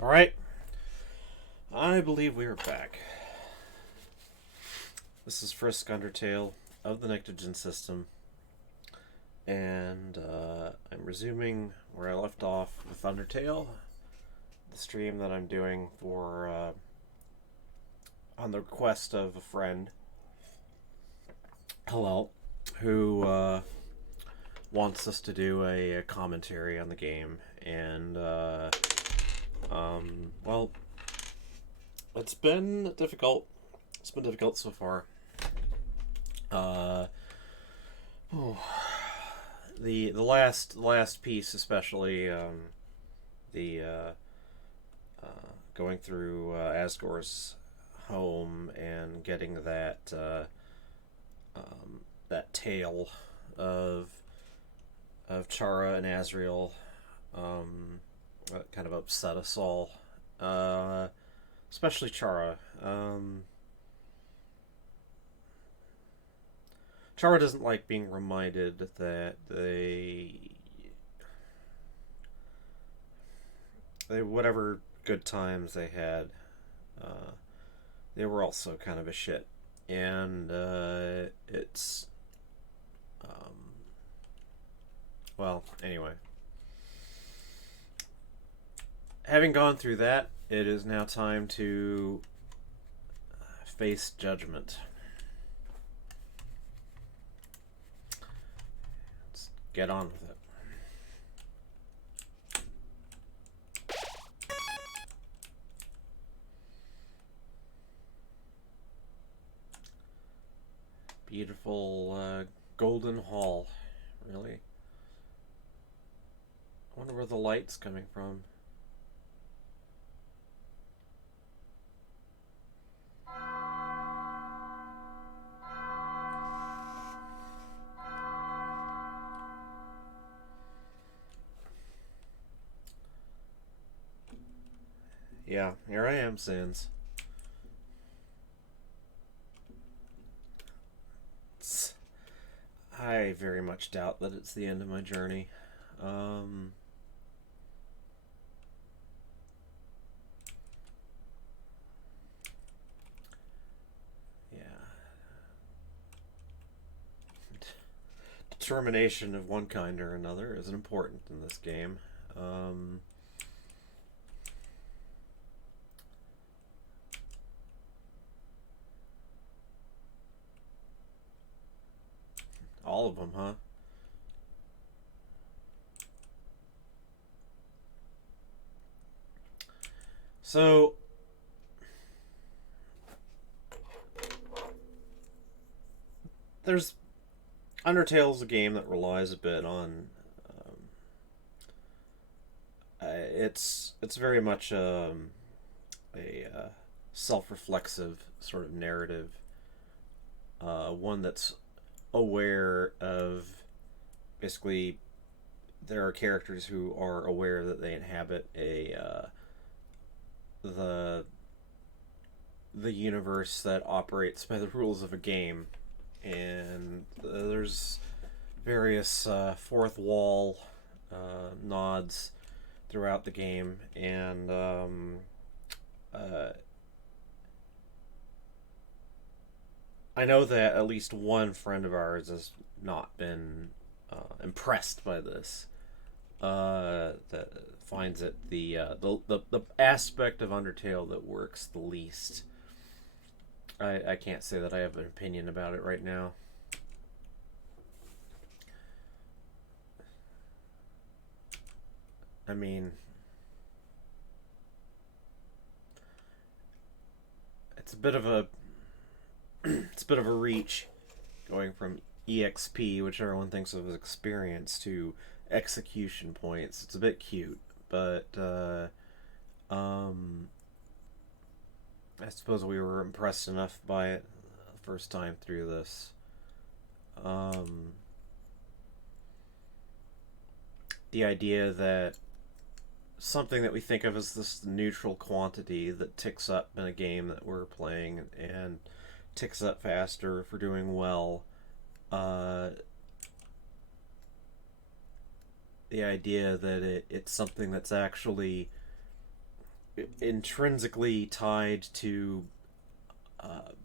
Alright, I believe we are back. This is Frisk Undertale of the Nectogen system, and I'm resuming where I left off with Undertale, the stream that I'm doing for on the request of a friend, Helel, who wants us to do a commentary on the game, and well, it's been difficult. It's been difficult so far. Uh, oh, the last piece, especially the going through Asgore's home and getting that tale of Chara and Asriel, kind of upset us all, especially Chara. Chara doesn't like being reminded that they whatever good times they had, uh, they were also kind of a shit, and it's well, anyway. Having gone through that, it is now time to face judgment. Let's get on with it. Beautiful golden hall, really. I wonder where the light's coming from. Yeah, here I am, Sans. I very much doubt that it's the end of my journey. Um, yeah. Determination of one kind or another is important in this game. Um, all of them, huh? So, there's Undertale's a game that relies a bit on. It's very much a self-reflexive sort of narrative, one that's aware of basically there are characters who are aware that they inhabit a the the universe that operates by the rules of a game, and there's various fourth wall nods throughout the game, and uh, I know that at least one friend of ours has not been impressed by this. That finds it the aspect of Undertale that works the least. I can't say that I have an opinion about it right now. I mean, it's a bit of a it's a bit of a reach going from EXP, which everyone thinks of as experience, to execution points. It's a bit cute, but I suppose we were impressed enough by it the first time through this. Um, the idea that something that we think of as this neutral quantity that ticks up in a game that we're playing and ticks up faster if we're doing well. Uh, the idea that it's something that's actually intrinsically tied to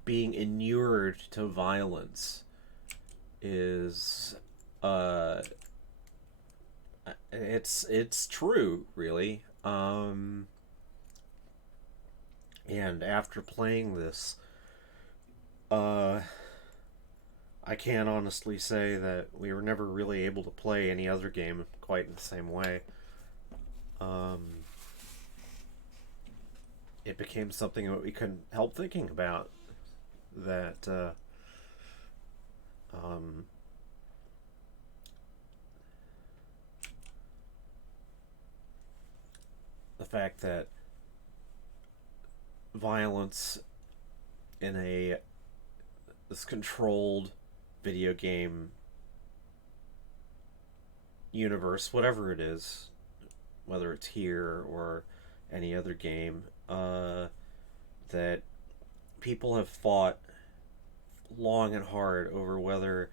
being inured to violence is uh it's true, really. And after playing this, uh I can't honestly say that we were never really able to play any other game quite in the same way. um it became something that we couldn't help thinking about, that um the fact that violence in a this controlled video game universe, whatever it is, whether it's here or any other game, that people have fought long and hard over whether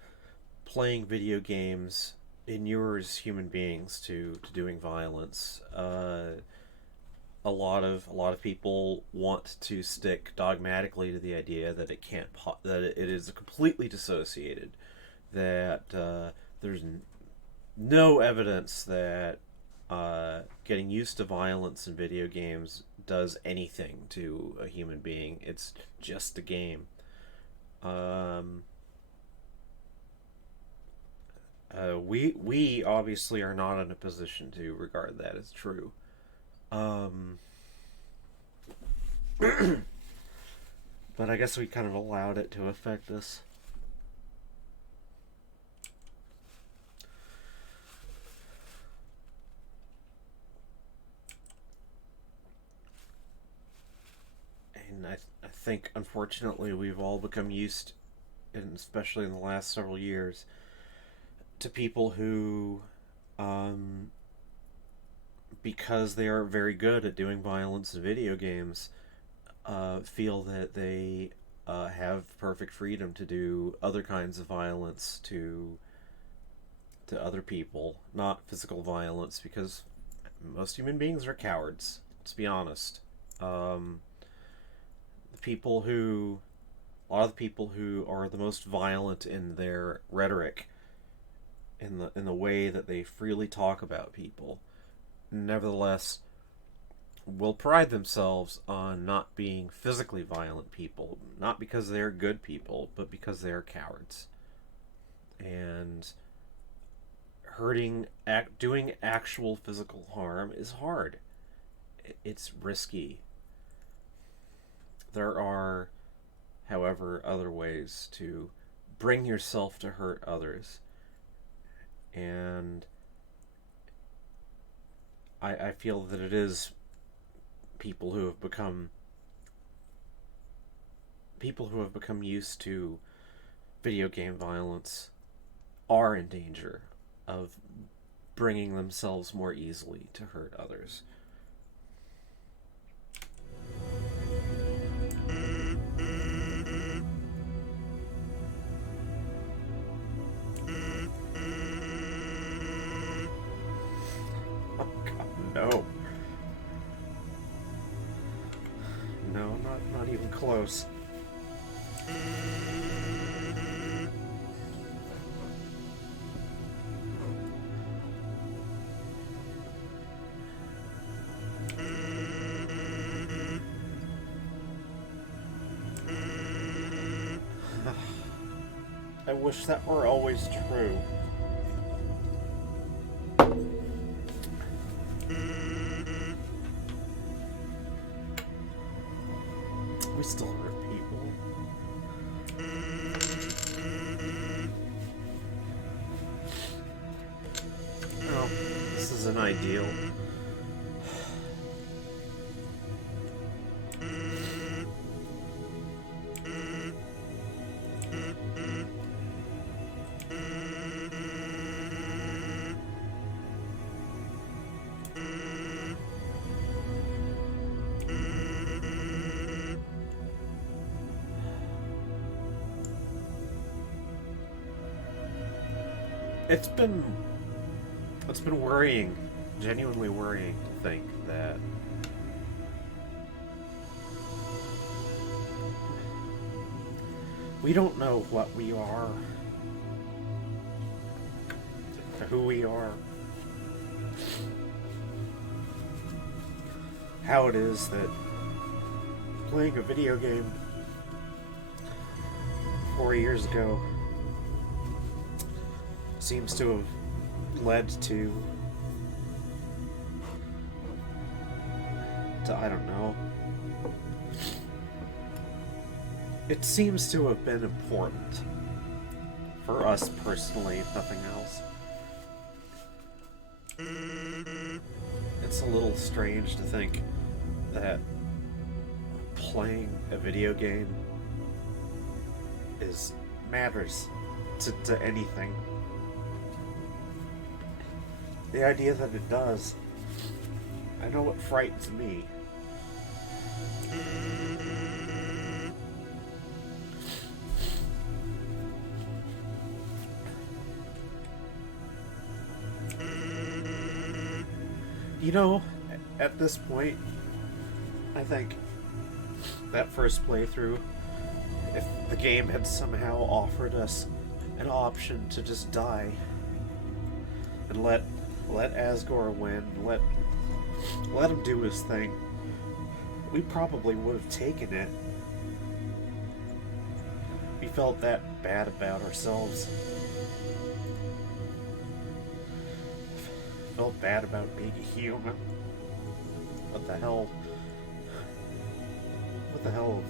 playing video games inures human beings to doing violence. A lot of people want to stick dogmatically to the idea that that it is completely dissociated, that there's no evidence that getting used to violence in video games does anything to a human being. It's just a game. Um, we obviously are not in a position to regard that as true. Um, but I guess we kind of allowed it to affect us. And I think, unfortunately, we've all become used, and especially in the last several years, to people who, um, because they are very good at doing violence in video games, feel that they have perfect freedom to do other kinds of violence to other people, not physical violence, because most human beings are cowards. Let's be honest. Um, the people who, a lot of the people who are the most violent in their rhetoric, in the way that they freely talk about people, nevertheless will pride themselves on not being physically violent people, not because they're good people, but because they're cowards. And doing actual physical harm is hard. It's risky. There are, however, other ways to bring yourself to hurt others. And I feel that it is people who have become used to video game violence are in danger of bringing themselves more easily to hurt others. Oh God, no. No, not even close. I wish that were always true. We still hurt people. Well, this isn't ideal. It's been worrying, genuinely worrying to think that We don't know what we are, or who we are, how it is that playing a video game 4 years ago seems to have led to I don't know. It seems to have been important for us personally, if nothing else. It's a little strange to think that playing a video game matters to anything. The idea that it does, I know it frightens me. You know, at this point, I think that first playthrough, if the game had somehow offered us an option to just die and let Asgore win, let him do his thing, we probably would have taken it. We felt that bad about ourselves. Felt bad about being a human. What the hell? What the hell?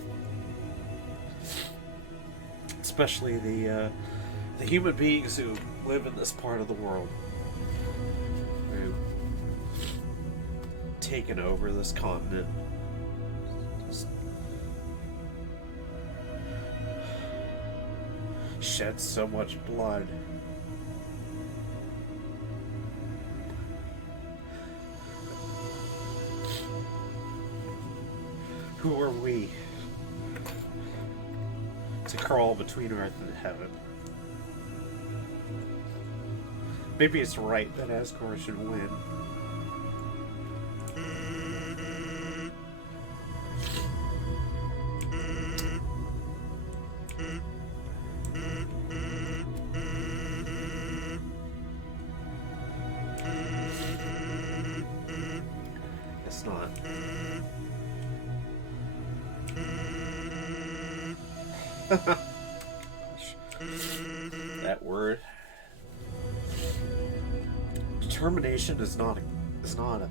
Especially the human beings who live in this part of the world, who've taken over this continent. Just shed so much blood. Who are we to crawl between earth and heaven? Maybe it's right that Asgore should win. It's not. Gosh. That word. Determination is not a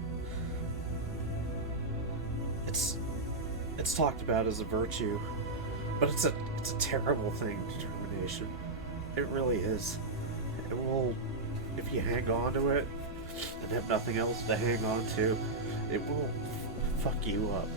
it's talked about as a virtue, but it's a terrible thing, determination. It really is. It will, if you hang on to it and have nothing else to hang on to, it will fuck you up.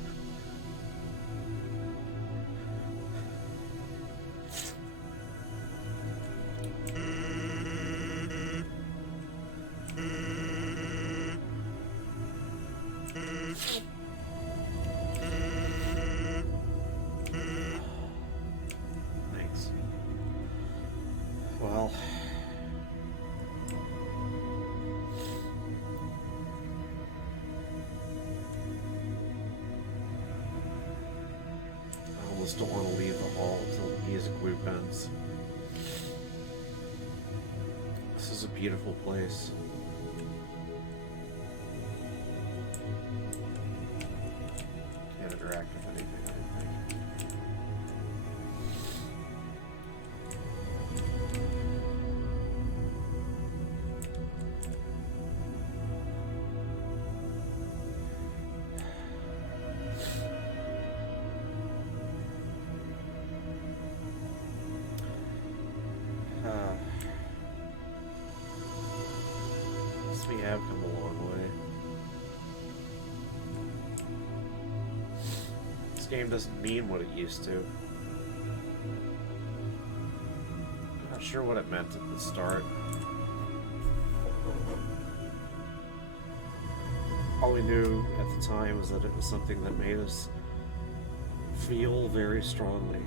Thanks. Well, I almost don't want to leave the hall until the music loop ends. This is a beautiful place. Can't interact with anything, I don't think. We have come a long way. This game doesn't mean what it used to. I'm not sure what it meant at the start. All we knew at the time was that it was something that made us feel very strongly.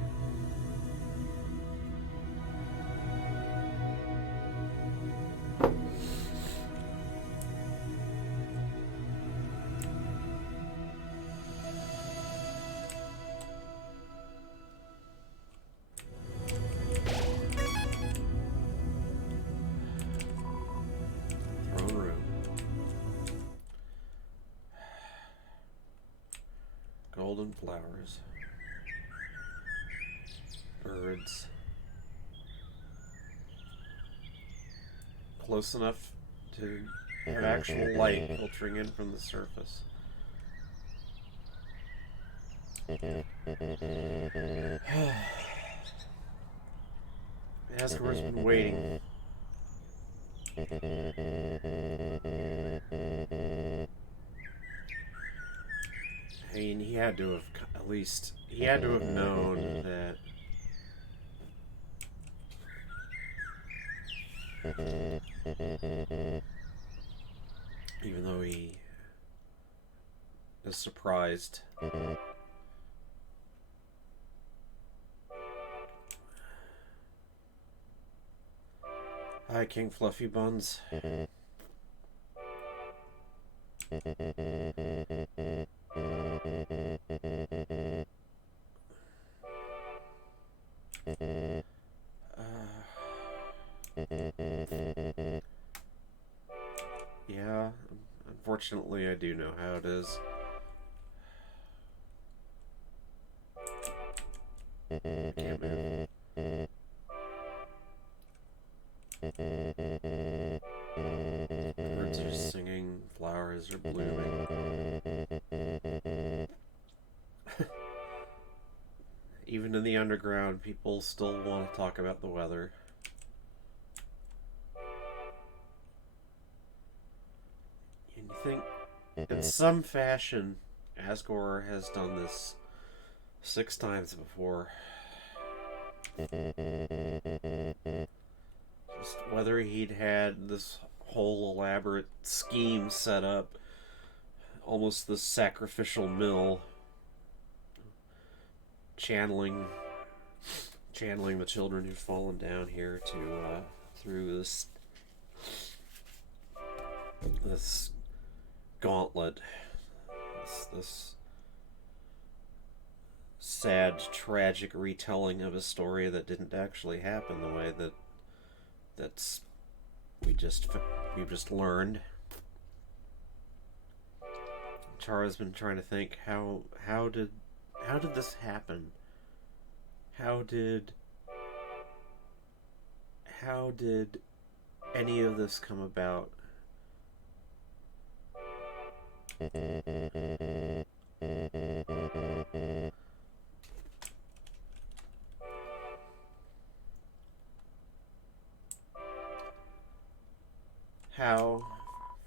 Flowers. Birds. Close enough to have actual light filtering in from the surface. Asgore's been waiting. I mean, he had to have, at least, he had to have known that. Even though he is surprised. Hi, King Fluffy Buns. Yeah, unfortunately I do know how it is. I can't move. Birds are singing, flowers are blooming. Even in the underground, people still want to talk about the weather. And you think, in some fashion, Asgore has done this 6 times before. Just whether he'd had this whole elaborate scheme set up, almost this sacrificial mill, channeling the children who've fallen down here to through this gauntlet, this sad, tragic retelling of a story that didn't actually happen the way we've just learned. Chara's been trying to think, how did this happen? How did any of this come about? How,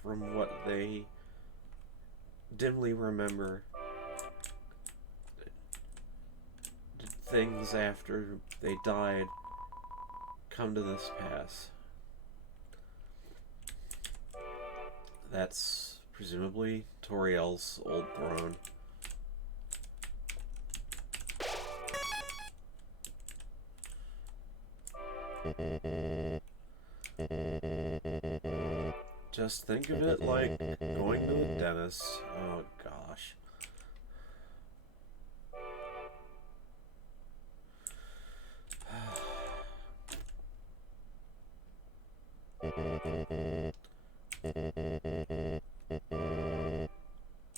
from what they dimly remember, did things after they died come to this pass? That's presumably Toriel's old throne. Just think of it like going to the dentist. Oh gosh.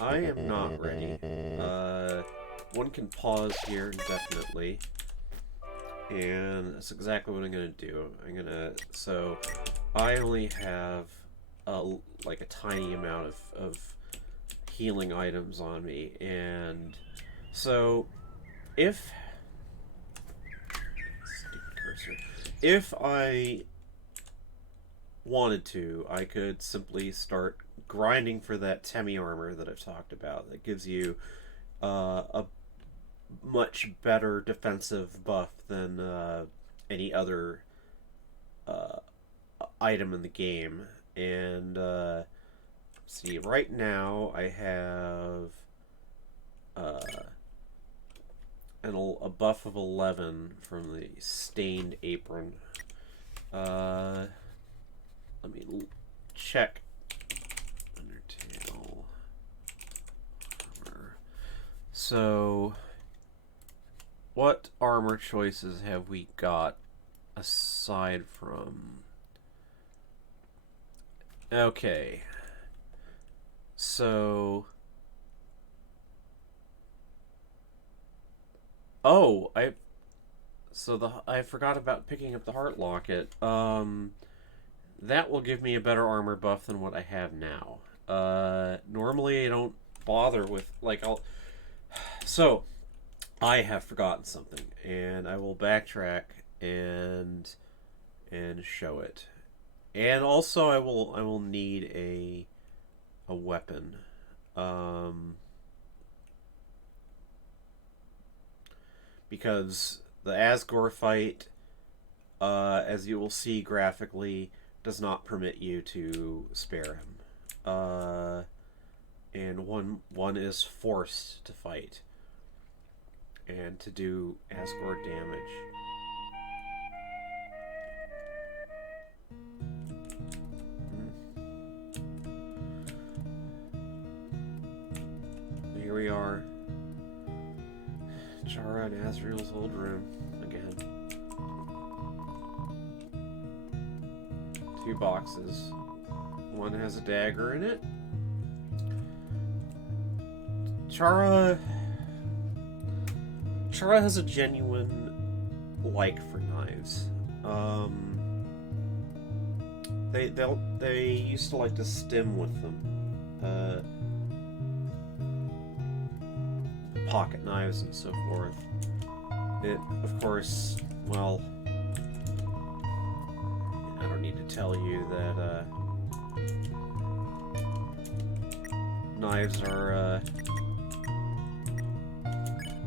I am not ready. One can pause here indefinitely. And that's exactly what I'm gonna do. So I only have like a tiny amount of healing items on me, and so if stupid cursor, if I wanted to, I could simply start grinding for that Temi armor that I've talked about. That gives you a much better defensive buff than any other item in the game. And see, right now I have a buff of 11 from the stained apron. Let me check Undertale armor. So, what armor choices have we got aside from... Okay. So... Oh, I forgot about picking up the heart locket. That will give me a better armor buff than what I have now. Normally I don't bother with like I'll. So I have forgotten something, and I will backtrack and show it. And also, I will need a weapon, um, because the Asgore fight, as you will see graphically, does not permit you to spare him. And one is forced to fight and to do Asgore damage. Here we are. Chara and Azrael's old room again. Two boxes. One has a dagger in it. Chara has a genuine like for knives. They used to like to stim with them. Pocket knives and so forth. It, of course, well, I don't need to tell you that knives are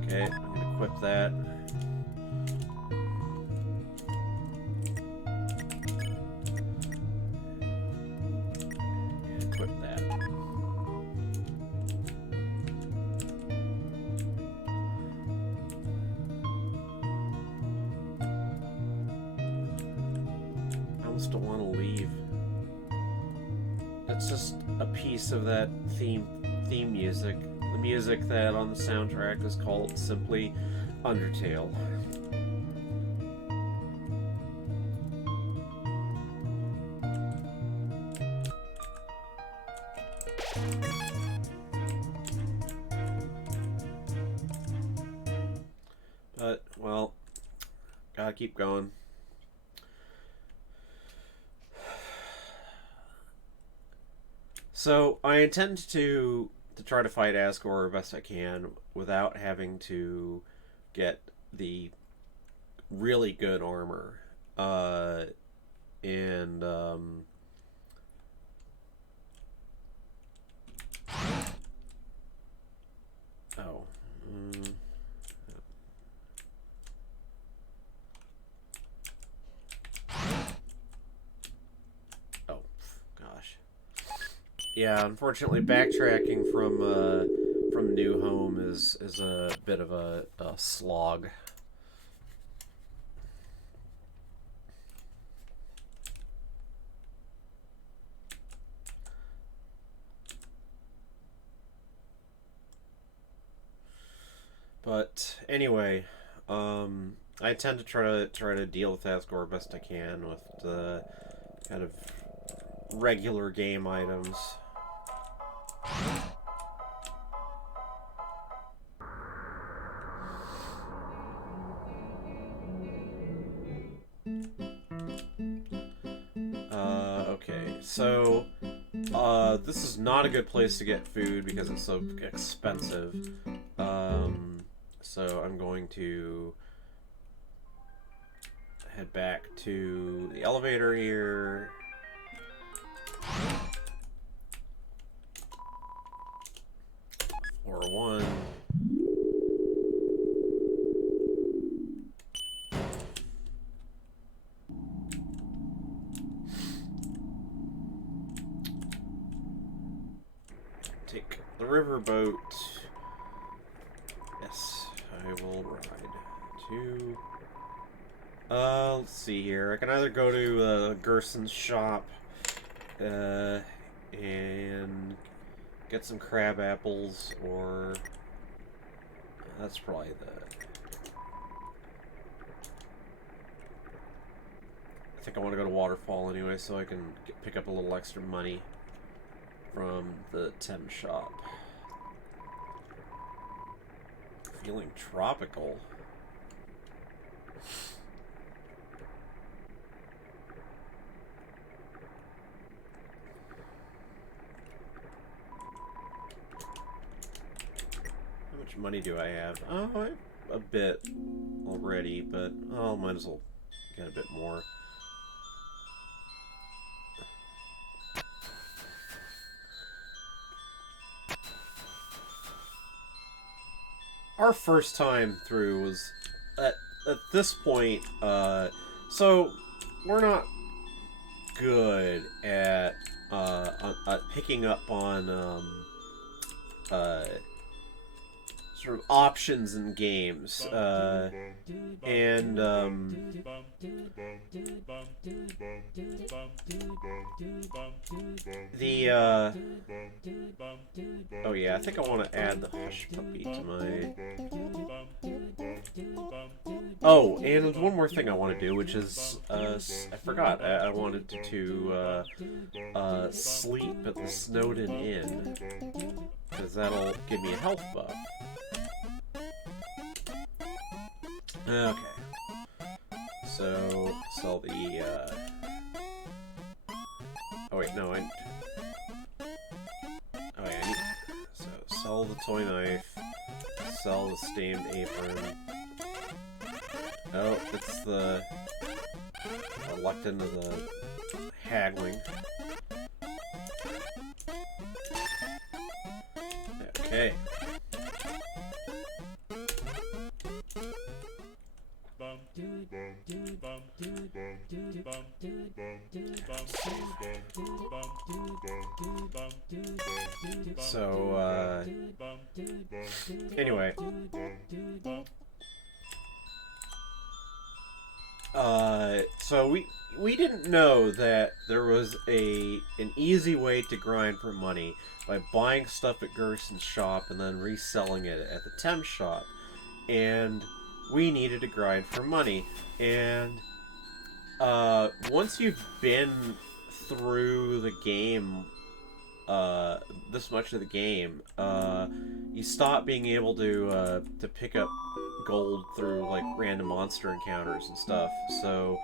okay. I'm gonna equip that. And equip that. I almost don't want to leave. It's just a piece of that theme music. The music that on the soundtrack is called simply Undertale. But, well, gotta keep going. So, I intend to try to fight Asgore best I can without having to get the really good armor. And oh. Oh, gosh. Yeah, unfortunately, backtracking from New Home is a bit of a slog. But anyway, I tend to try to deal with Asgore best I can with the kind of regular game items. Okay, so this is not a good place to get food because it's so expensive. So I'm going to head back to the elevator here. Or one. Take the riverboat. Yes, I will ride to. Let's see here. I can either go to Gerson's shop, and get some crab apples, or that's probably I think I want to go to Waterfall anyway, so I can pick up a little extra money from the Thames shop. Feeling tropical. How much money do I have? Oh, I have a bit already, but oh, might as well get a bit more. Our first time through was at this point, so we're not good at picking up on sort of options in games, and the oh yeah, I think I want to add the hush puppy to my. Oh, and there's one more thing I want to do, which is I forgot. I wanted to sleep at the Snowden Inn, because that'll give me a health buff. Okay. So, sell the, oh wait, no, oh yeah, I need... So, sell the toy knife, sell the stained apron. Oh, it's the... I lucked into the haggling. Okay. So, anyway. So we didn't know that there was an easy way to grind for money by buying stuff at Gerson's shop and then reselling it at the temp shop. And we needed to grind for money. And once you've been through the game, this much of the game, you stop being able to pick up gold through like random monster encounters and stuff. So,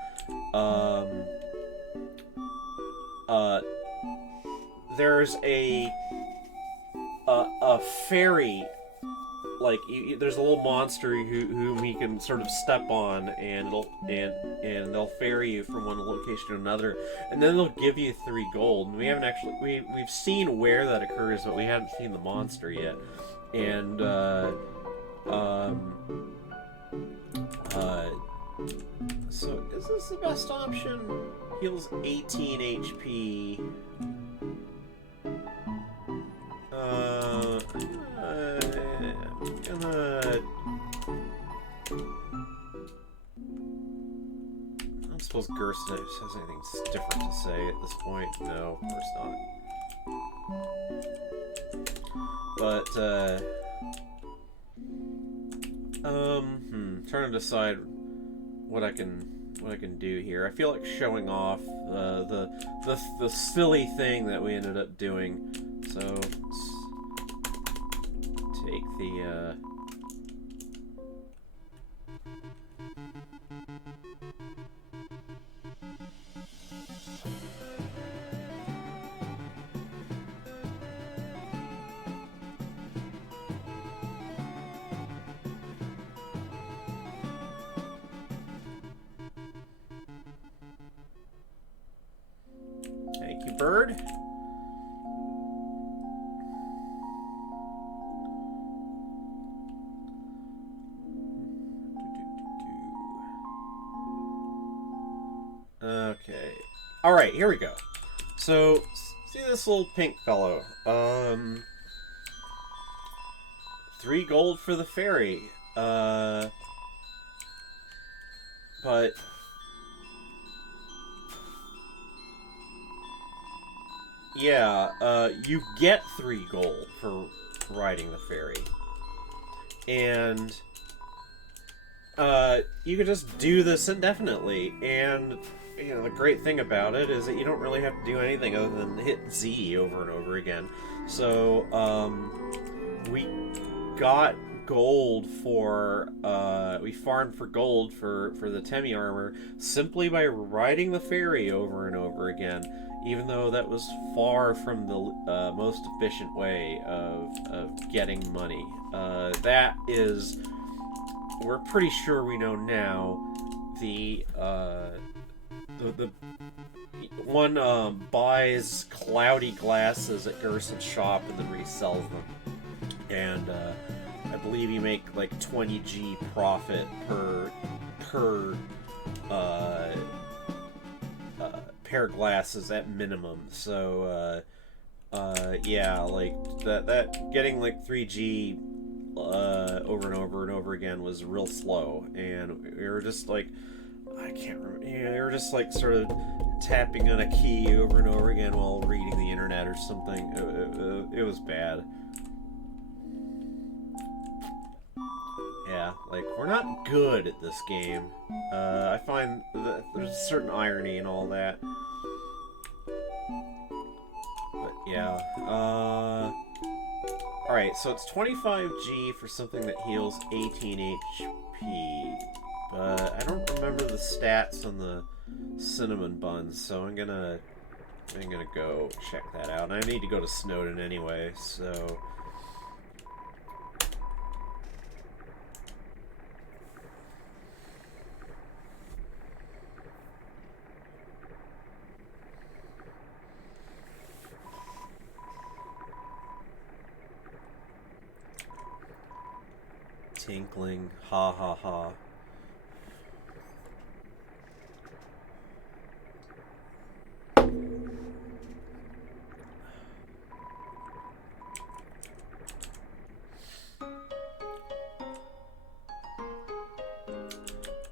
there's a fairy. Like there's a little monster whom he can sort of step on, and they'll ferry you from one location to another, and then they'll give you 3 gold. And we haven't actually we've seen where that occurs, but we haven't seen the monster yet. And so is this the best option? Heals 18 HP. I don't suppose Gerson has anything different to say at this point. No, of course not. But, trying to decide what I can do here. I feel like showing off the silly thing that we ended up doing. So let's take the thank you, bird. Okay. Alright, here we go. So, see this little pink fellow. 3 gold for the fairy. But... yeah, you get 3 gold for riding the ferry. And... you can just do this indefinitely, and you know the great thing about it is that you don't really have to do anything other than hit Z over and over again. So we got gold for we farmed for gold for the Temi armor simply by riding the ferry over and over again, even though that was far from the most efficient way of getting money. That is, we're pretty sure we know now, the one buys cloudy glasses at Gerson's shop and then resells them. And I believe you make like 20G profit per pair of glasses at minimum. So yeah, like that getting like 3G over and over and over again was real slow, and we were just like, I can't remember. Yeah, we were just like sort of tapping on a key over and over again while reading the internet or something. It was bad. Yeah, like, we're not good at this game. I find that there's a certain irony in all that. But yeah, alright, so it's 25G for something that heals 18 HP. But I don't remember the stats on the cinnamon buns, so I'm gonna go check that out. And I need to go to Snowden anyway, so... Tinkling, ha ha ha.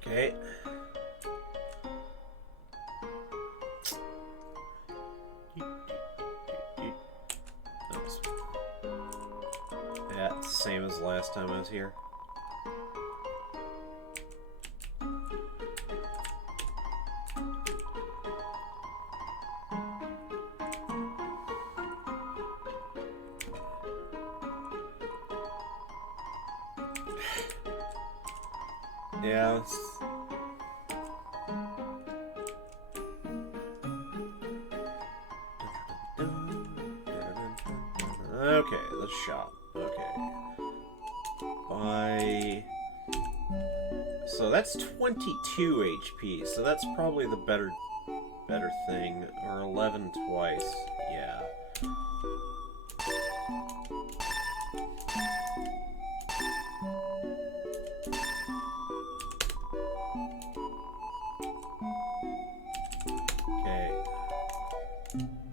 Okay. Yeah, it's the same as last time I was here. Yeah. Okay, let's shop. Okay. Buy. So that's 22 HP. So that's probably the better thing. Or 11 twice. Yeah.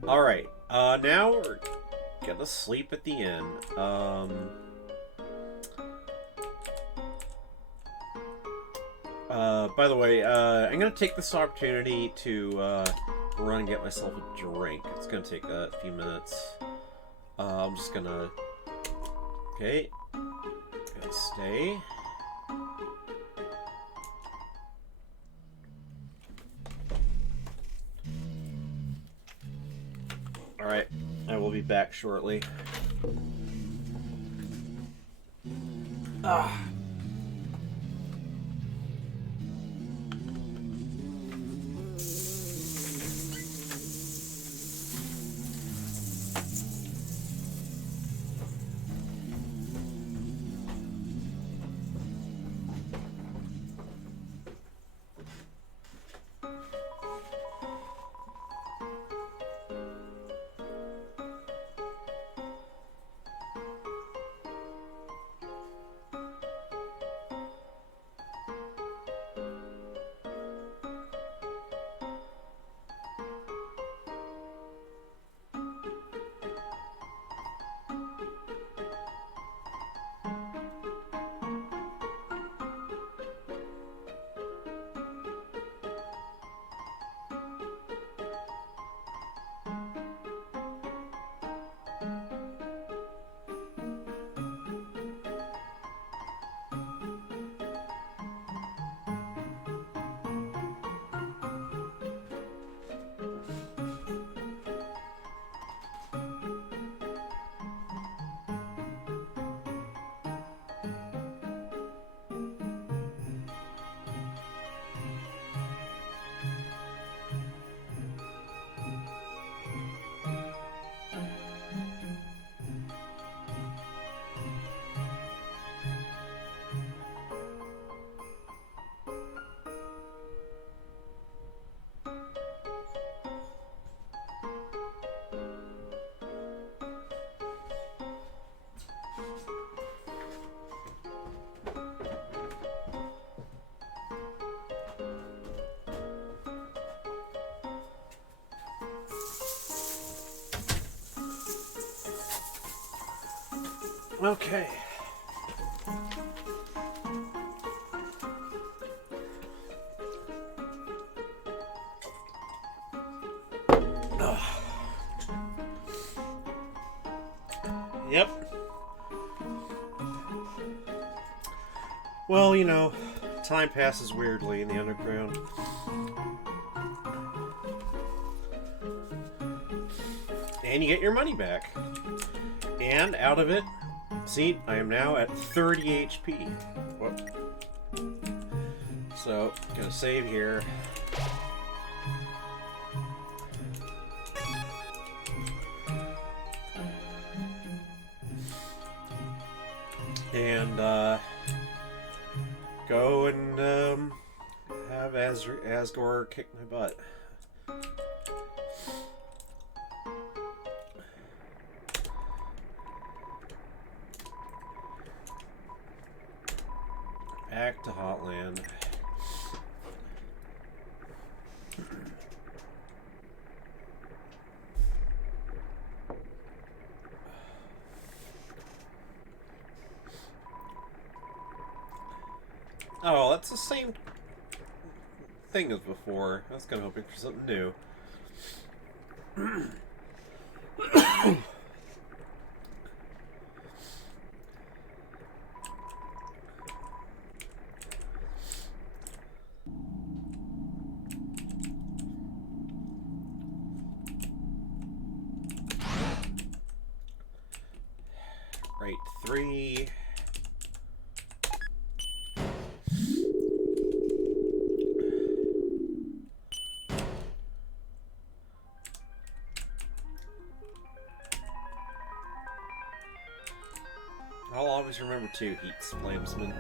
Alright, now we're gonna sleep at the inn. By the way, I'm gonna take this opportunity to, run and get myself a drink. It's gonna take a few minutes. I'm just gonna... Okay. Gotta stay. Alright, I will be back shortly. Ah. Okay. Yep. Well, you know, time passes weirdly in the underground. And you get your money back. And out of it, see, I am now at 30 HP. Whoop. So, gonna save here. And, go and, have Asgore kick my butt. Back to Hotland. Oh, that's the same thing as before. I was kind of hoping for something new. Right, 3. I'll always remember to Heat Flamesman.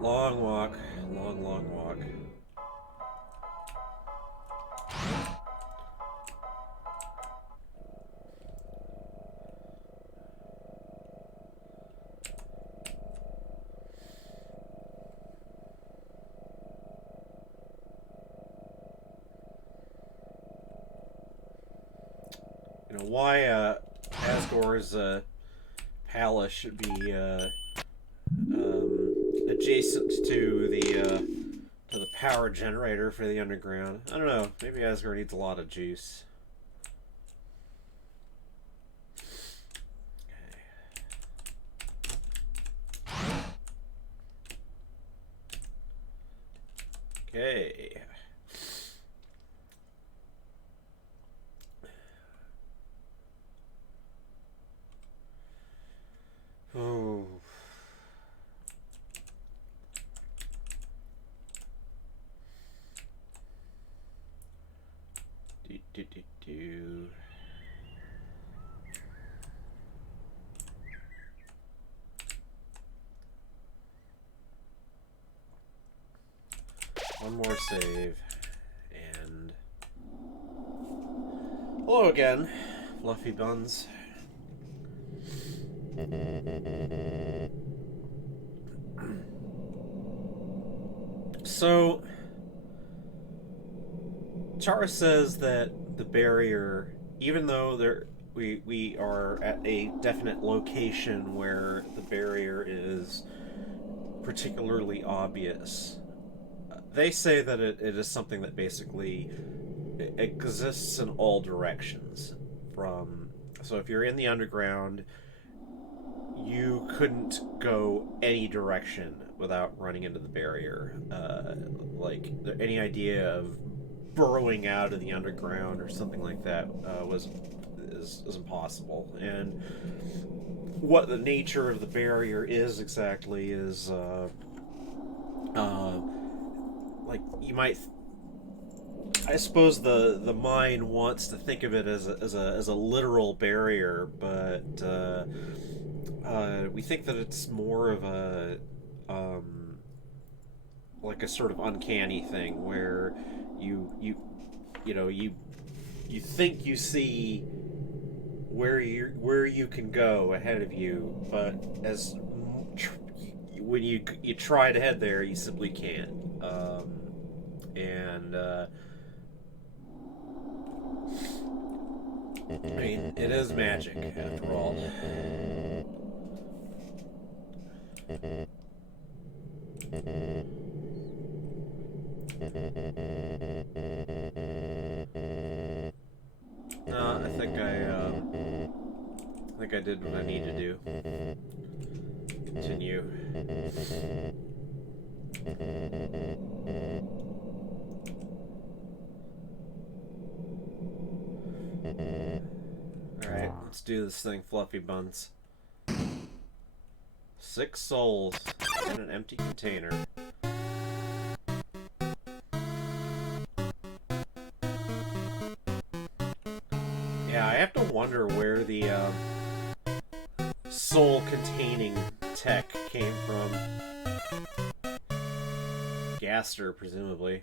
Long walk. Long walk. You know, why Asgore's palace should be adjacent to the power generator for the underground. I don't know. Maybe Asgore needs a lot of juice. Okay. Oh. Do. One more save. And hello again, Fluffy Buns. So, Chara says that the barrier, even though we are at a definite location where the barrier is particularly obvious, they say that it is something that basically exists in all directions. So if you're in the underground, you couldn't go any direction without running into the barrier. Like any idea of burrowing out of the underground or something like that is impossible. And what the nature of the barrier is exactly is like you might. I suppose the mind wants to think of it as a literal barrier, but we think that it's more of a like a sort of uncanny thing where you think you see where you can go ahead of you, but when you try to head there, you simply can't. And I mean, it is magic after all. No, I think I did what I need to do. Continue. Alright, let's do this thing, Fluffy Buns. 6 souls in an empty container. Yeah, I have to wonder where the soul-containing tech came from. Gaster, presumably.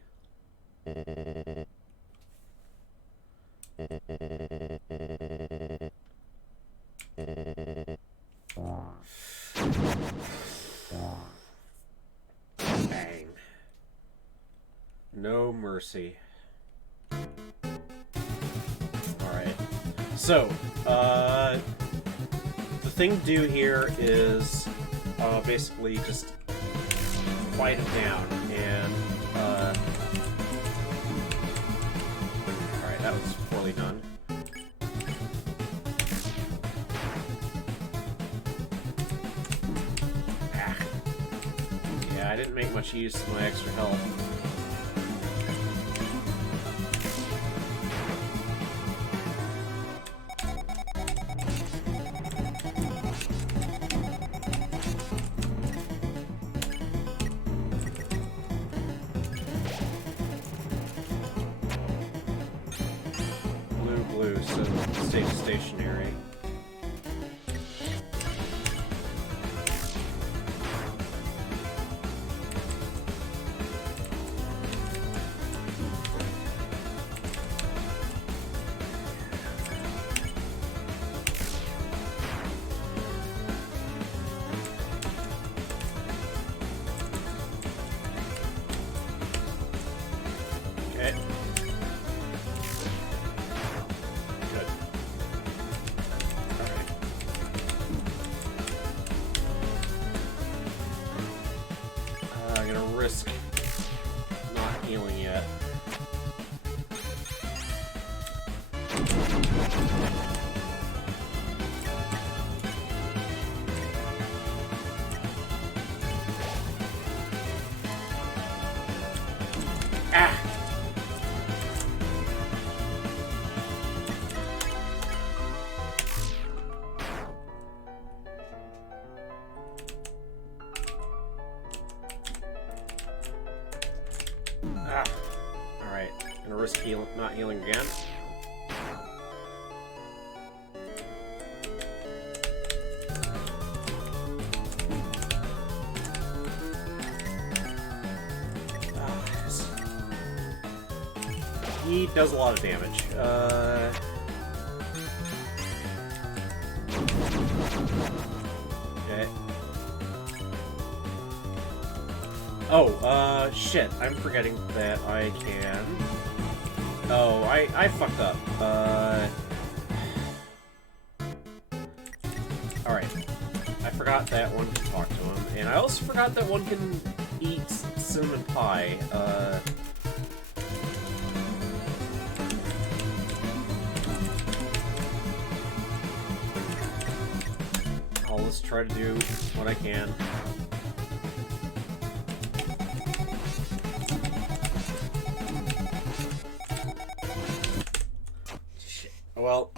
Bang. No mercy. Alright. So, the thing to do here is basically just fight him down, and alright, that was poorly done. Ah. Yeah, I didn't make much use of my extra health. Blue, so stay stationary. Okay. I'm gonna risk not healing yet. Ah! Ah. Alright. Gonna risk not healing again. He does a lot of damage. Okay. Oh, shit. I'm forgetting that I can... Oh, I fucked up. Alright. I forgot that one can talk to him, and I also forgot that one can eat cinnamon pie. I'll just try to do what I can. Shit. Well,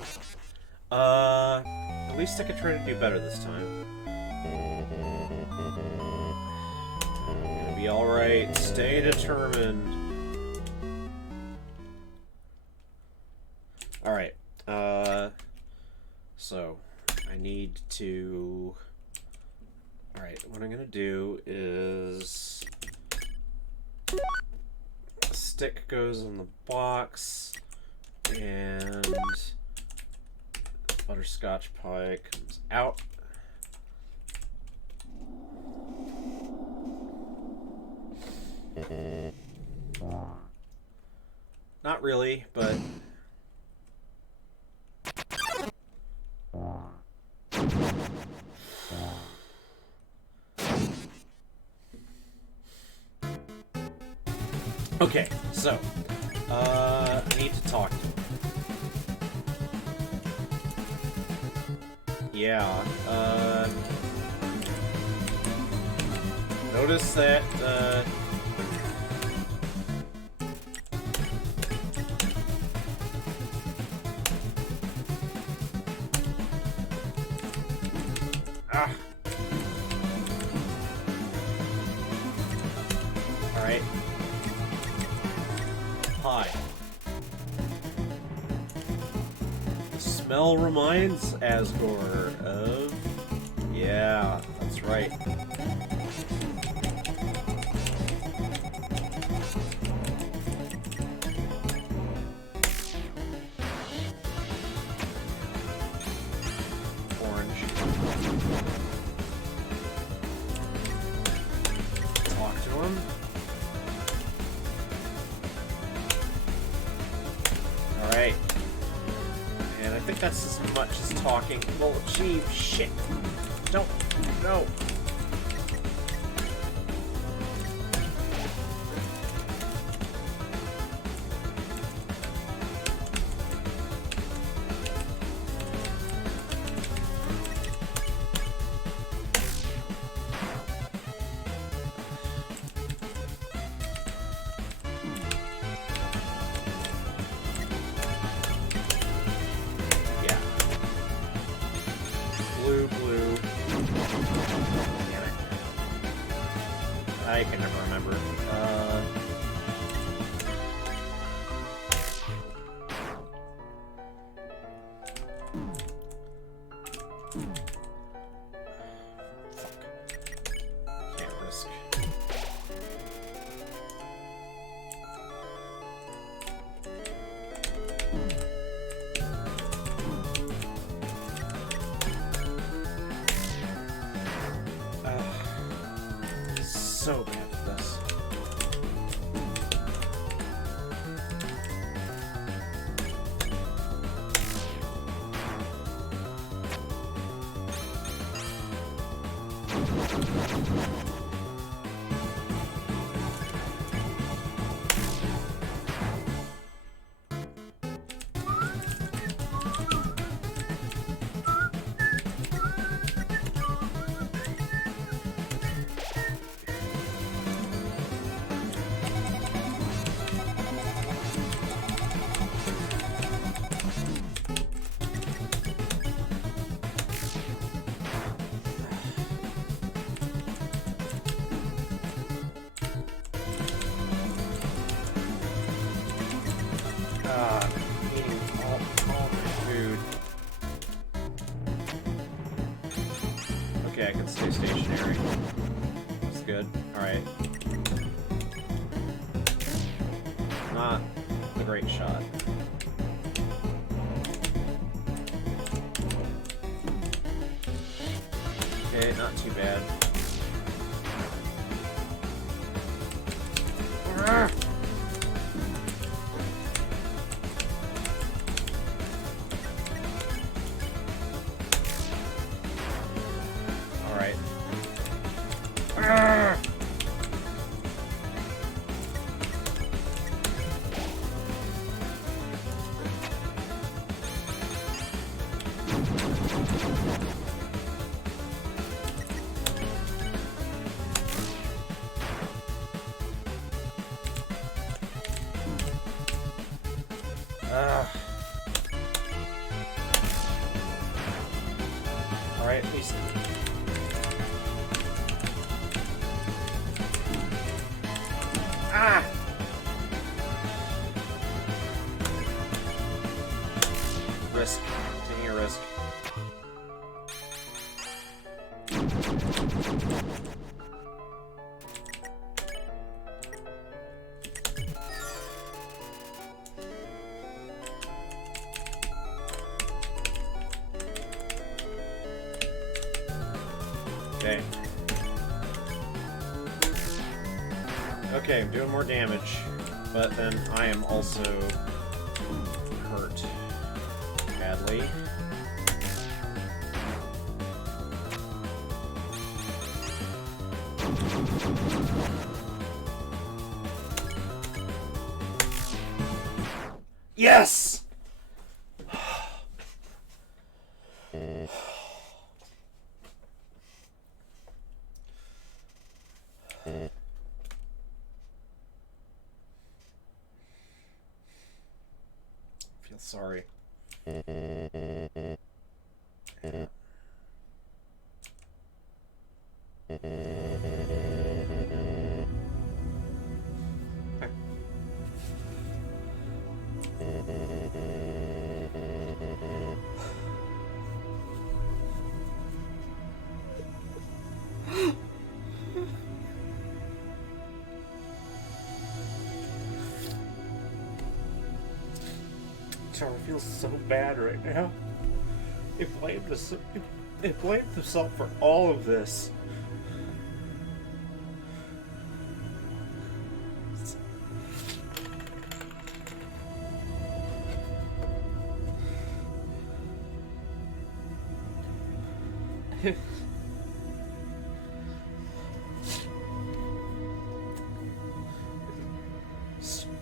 at least I could try to do better this time. Gonna be alright. Stay determined. Alright. So, I need to... Alright, what I'm gonna do is... Stick goes in the box, and... Butterscotch pie comes out. Not really, but... Okay, so, I need to talk to him. Yeah, notice that, Alright. Hi. The smell reminds Asgore of... Yeah, that's right. Orange. Talk to him. Alright. And I think that's as much as talking will achieve. Shit. Don't. No. Blue. Damn it. I can never remember. Fuck. Can't risk. So bad at this. Eating all my food. Okay, I can stay stationary. That's good. Alright. Not a great shot. Okay, not too bad. Alright. Alright, at least... Ah! Risk. Taking a risk. Okay, I'm doing more damage, but then I am also hurt badly. Yes! Feel sorry. Char feels so bad right now. It blamed himself for all of this.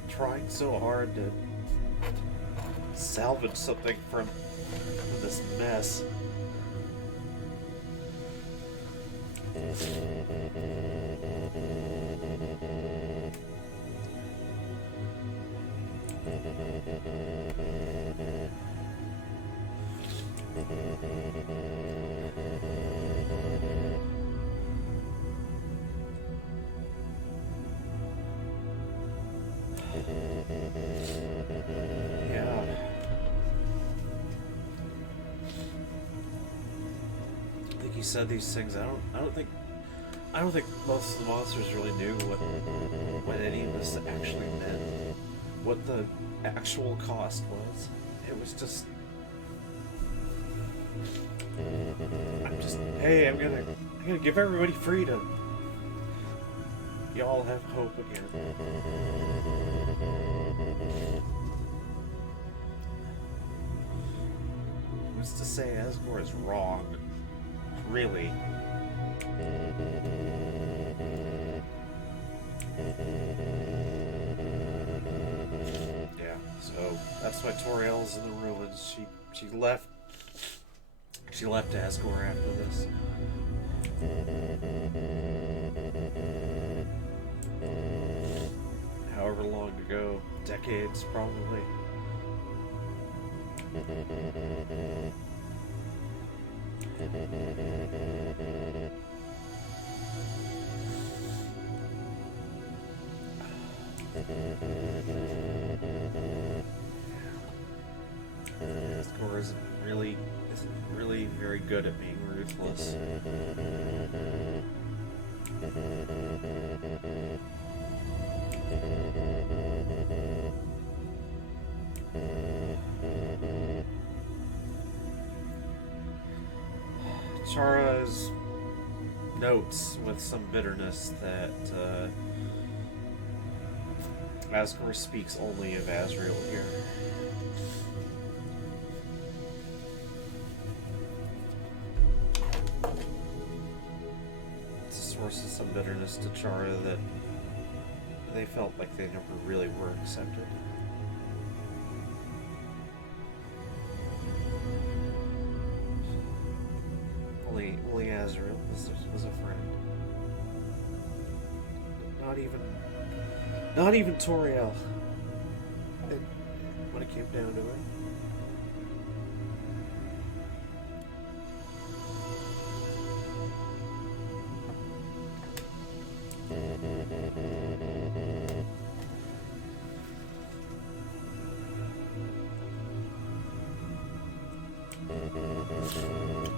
Trying so hard to salvage something from this mess. Yeah. I think he said these things. I don't think most of the monsters really knew what any of this actually meant. What the actual cost was. It was just hey, I'm gonna give everybody freedom. Y'all have hope again. Who's to say Asgore is wrong? Really? Yeah, so that's why Toriel's in the ruins. She left Asgore after this. However long ago, decades probably. Asgore isn't really very good at being ruthless. Chara's notes with some bitterness that Asgore speaks only of Azrael here. It's a source of some bitterness to Chara that they felt like they never really were accepted. Only Azrael was a friend. Not even Toriel. When it came down to it.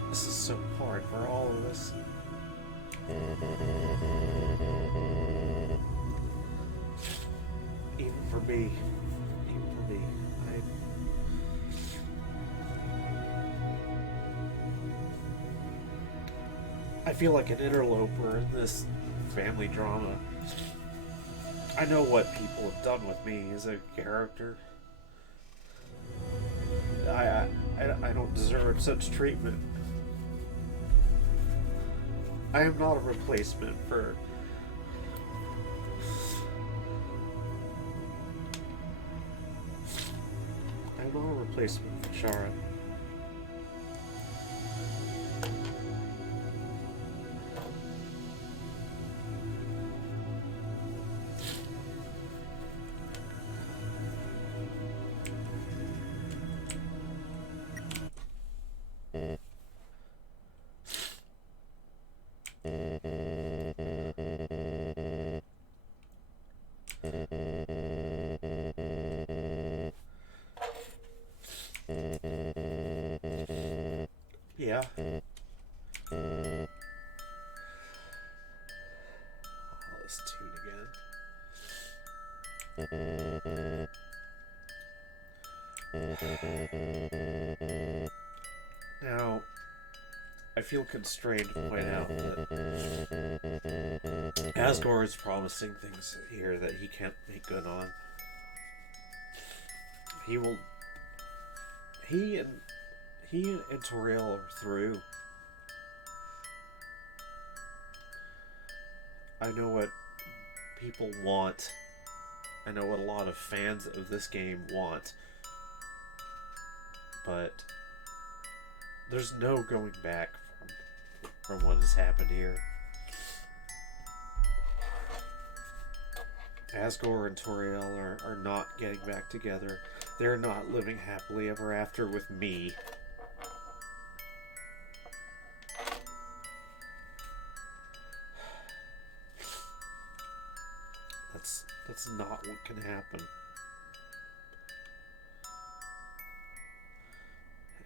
This is so hard for all of us. Even for me. I feel like an interloper in this family drama. I know what people have done with me as a character. I, I don't deserve such treatment. I am not a replacement for... I'm not a replacement for Shara. Yeah. This tune again. Now, I feel constrained to point out that Asgore is promising things here that he can't make good on. He will... He and Toriel are through. I know what people want. I know what a lot of fans of this game want. But there's no going back from what has happened here. Asgore and Toriel are not getting back together. They're not living happily ever after with me. That's not what can happen.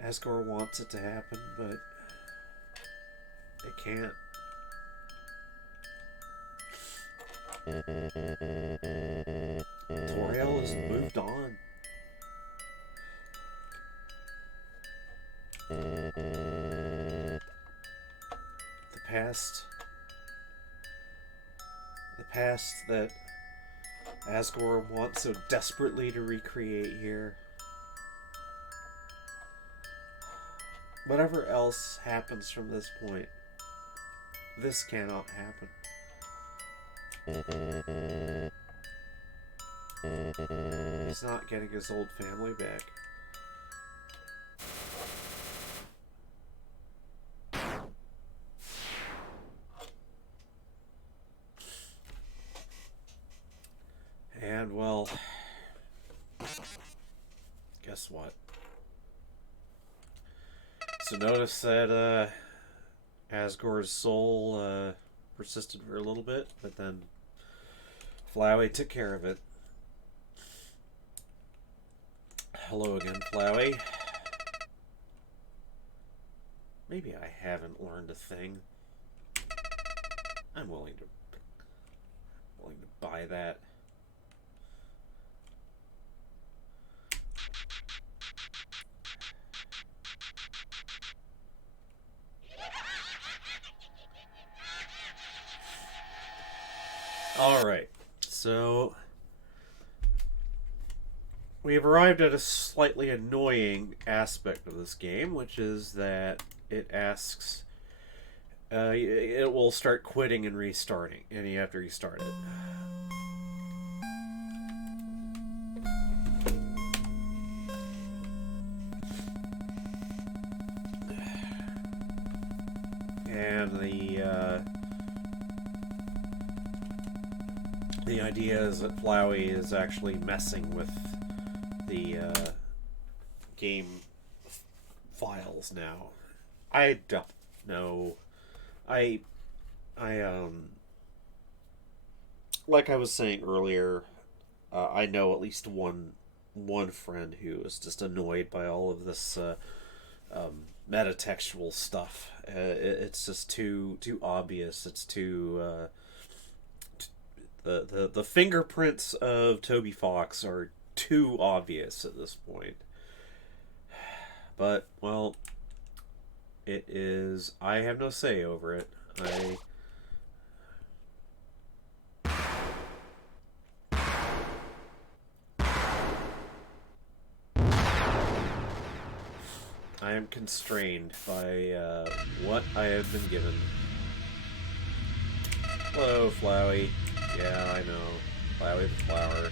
Asgore wants it to happen, but it can't. Toriel has moved on. The past that Asgore wants so desperately to recreate here. Whatever else happens from this point, this cannot happen. He's not getting his old family back. And, well, guess what? So notice that Asgore's soul persisted for a little bit, but then Flowey took care of it. Hello again, Flowey. Maybe I haven't learned a thing. I'm willing to buy that. Alright, so we have arrived at a slightly annoying aspect of this game, which is that it asks, it will start quitting and restarting, and you have to restart it. And the idea is that Flowey is actually messing with the game files now. I don't know. Like I was saying earlier, I know at least one friend who is just annoyed by all of this metatextual stuff. It's just too obvious. It's too the fingerprints of Toby Fox are too obvious at this point. But, well, it is... I have no say over it. I am constrained by what I have been given. Hello, Flowey. Yeah, I know. Flowey the flower.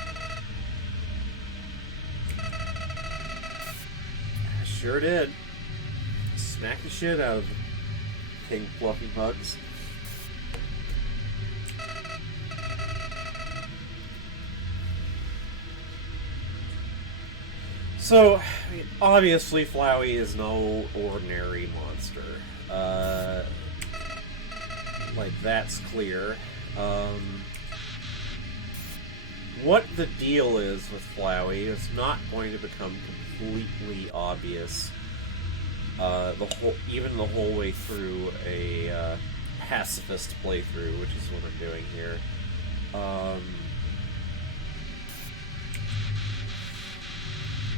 I sure did. Smack the shit out of King Fluffy Bugs. So, I mean, obviously Flowey is no ordinary monster. Like, that's clear. What the deal is with Flowey is not going to become completely obvious even the whole way through a pacifist playthrough, which is what I'm doing here.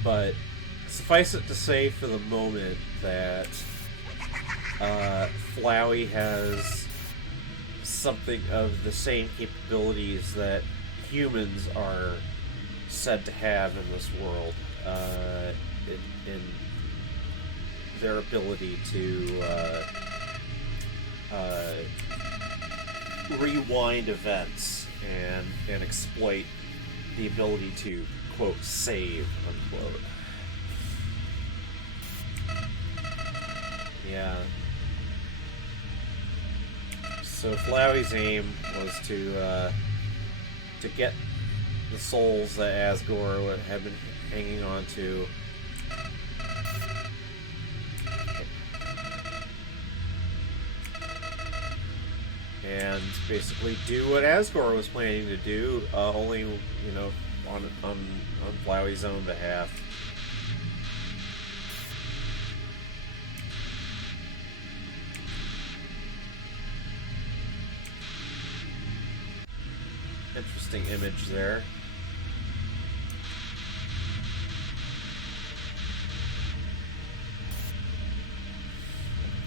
But suffice it to say for the moment that Flowey has something of the same capabilities that humans are said to have in this world, in their ability to rewind events and exploit the ability to, quote, save, unquote. Yeah. So Flowey's aim was to get the souls that Asgore had been hanging on to. And basically do what Asgore was planning to do, only, you know, on Flowey's own behalf. Interesting image there.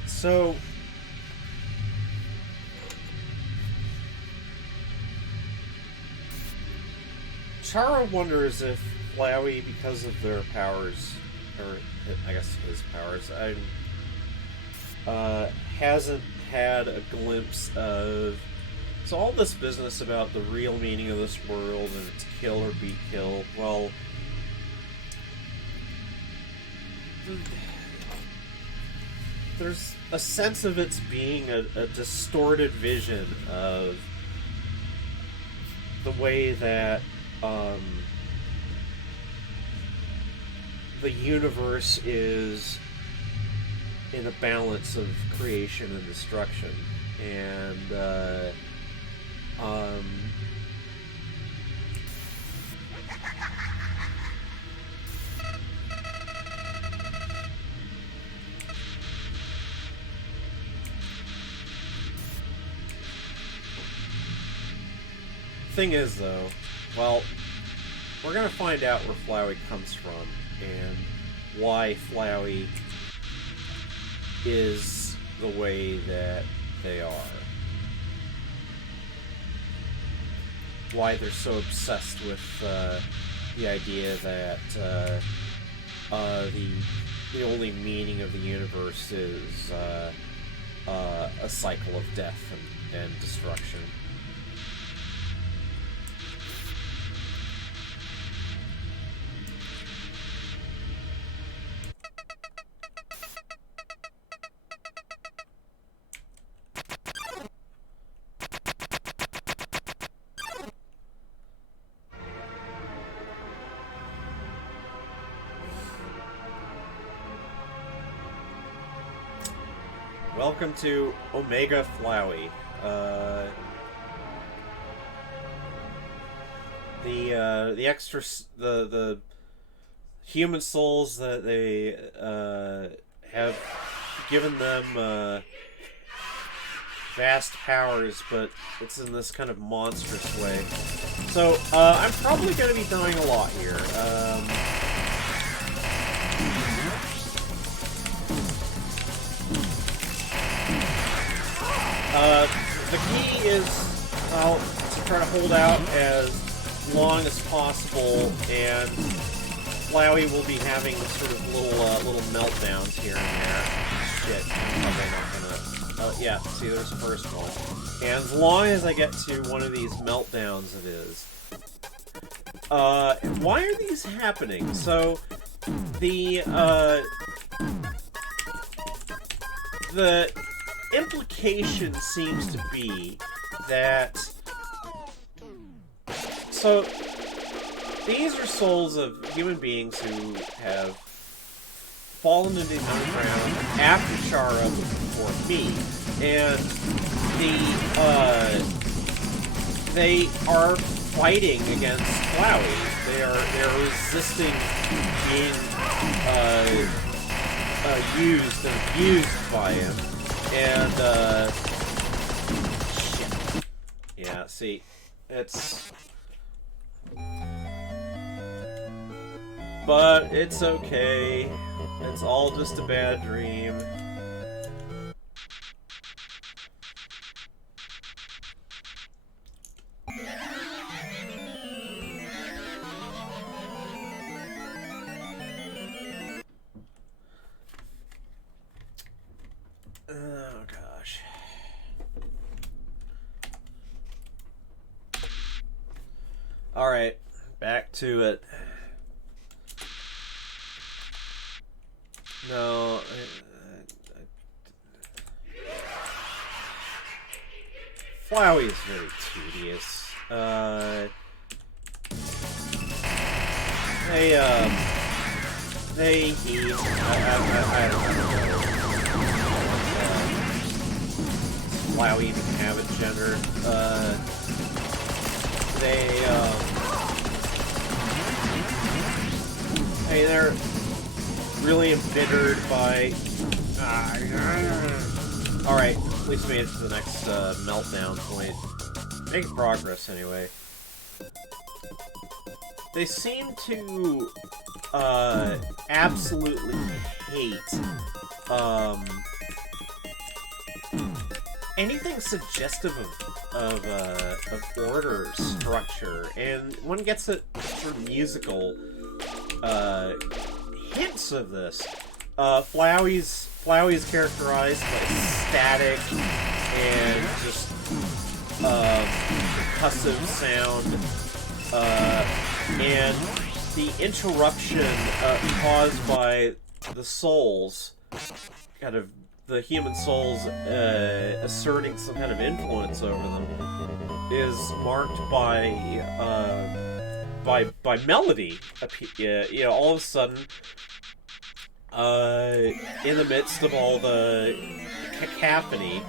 So Chara wonders if Flowey, because of their powers, or I guess his powers, hasn't had a glimpse of... So all this business about the real meaning of this world and it's kill or be killed, well... There's a sense of it's being a distorted vision of the way that the universe is in a balance of creation and destruction, and thing is, though, well, we're gonna find out where Flowey comes from and why Flowey is the way that they are. Why they're so obsessed with the idea that the only meaning of the universe is a cycle of death and destruction. Welcome to Omega Flowey. The extra the human souls that they have given them vast powers, but it's in this kind of monstrous way. So I'm probably going to be dying a lot here. The key is, well, to try to hold out as long as possible and Flowey will be having sort of little meltdowns here and there. Shit, I'm probably not gonna... Oh, yeah, see, there's the first one. And as long as I get to one of these meltdowns it is. Why are these happening? So, the implication seems to be that... So, these are souls of human beings who have fallen into the underground after Chara before me, and they are fighting against Flowey. They're resisting being used and abused by him, and shit. Yeah, see, it's. But it's okay. It's all just a bad dream. Oh gosh. All right, back to it. No, Flowey is very tedious. I don't know. Flowey even have a gender. They're really embittered by... Alright, at least made it to the next meltdown point. Making progress, anyway. They seem to absolutely hate anything suggestive of order structure, and one gets a sort of musical hints of this. Flowey's characterized by static and just percussive sound, and the interruption caused by the souls, kind of the human souls asserting some kind of influence over them, is marked by melody. You know, all of a sudden, in the midst of all the cacophony,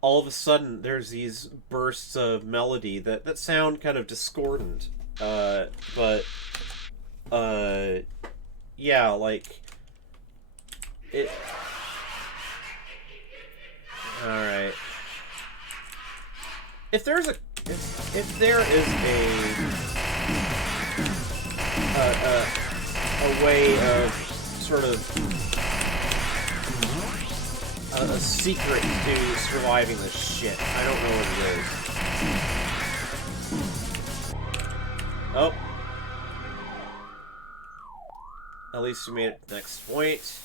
all of a sudden there's these bursts of melody that sound kind of discordant, but yeah, like it. All right. If there is a way of sort of a secret to surviving this shit, I don't know what it is. Oh. At least we made it to the next point.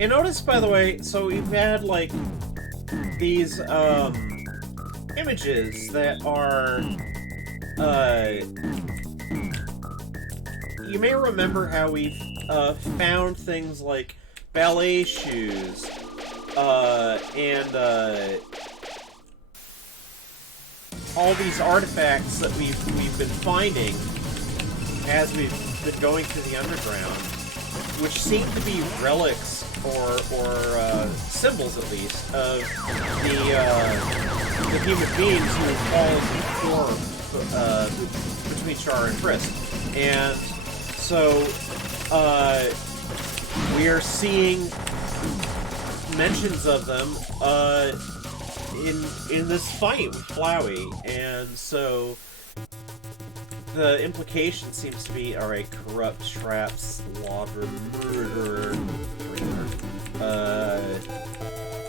And notice, by the way, so we've had, like, these, images that are, you may remember how we've, found things like ballet shoes, and, all these artifacts that we've been finding as we've been going through the underground, which seem to be relics or symbols, at least, of the human beings who have fallen between Chara and Frisk. And so we are seeing mentions of them in this fight with Flowey, and so the implication seems to be, alright, corrupt, trap, slaughter, murder,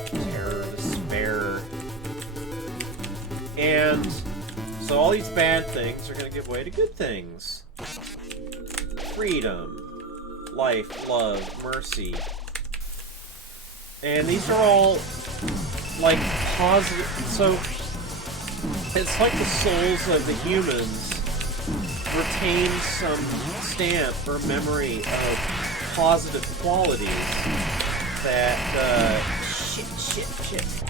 terror, despair. And so all these bad things are going to give way to good things. Freedom, life, love, mercy. And these are all, like, positive. So, it's like the souls of the humans retain some stamp or memory of positive qualities that, shit.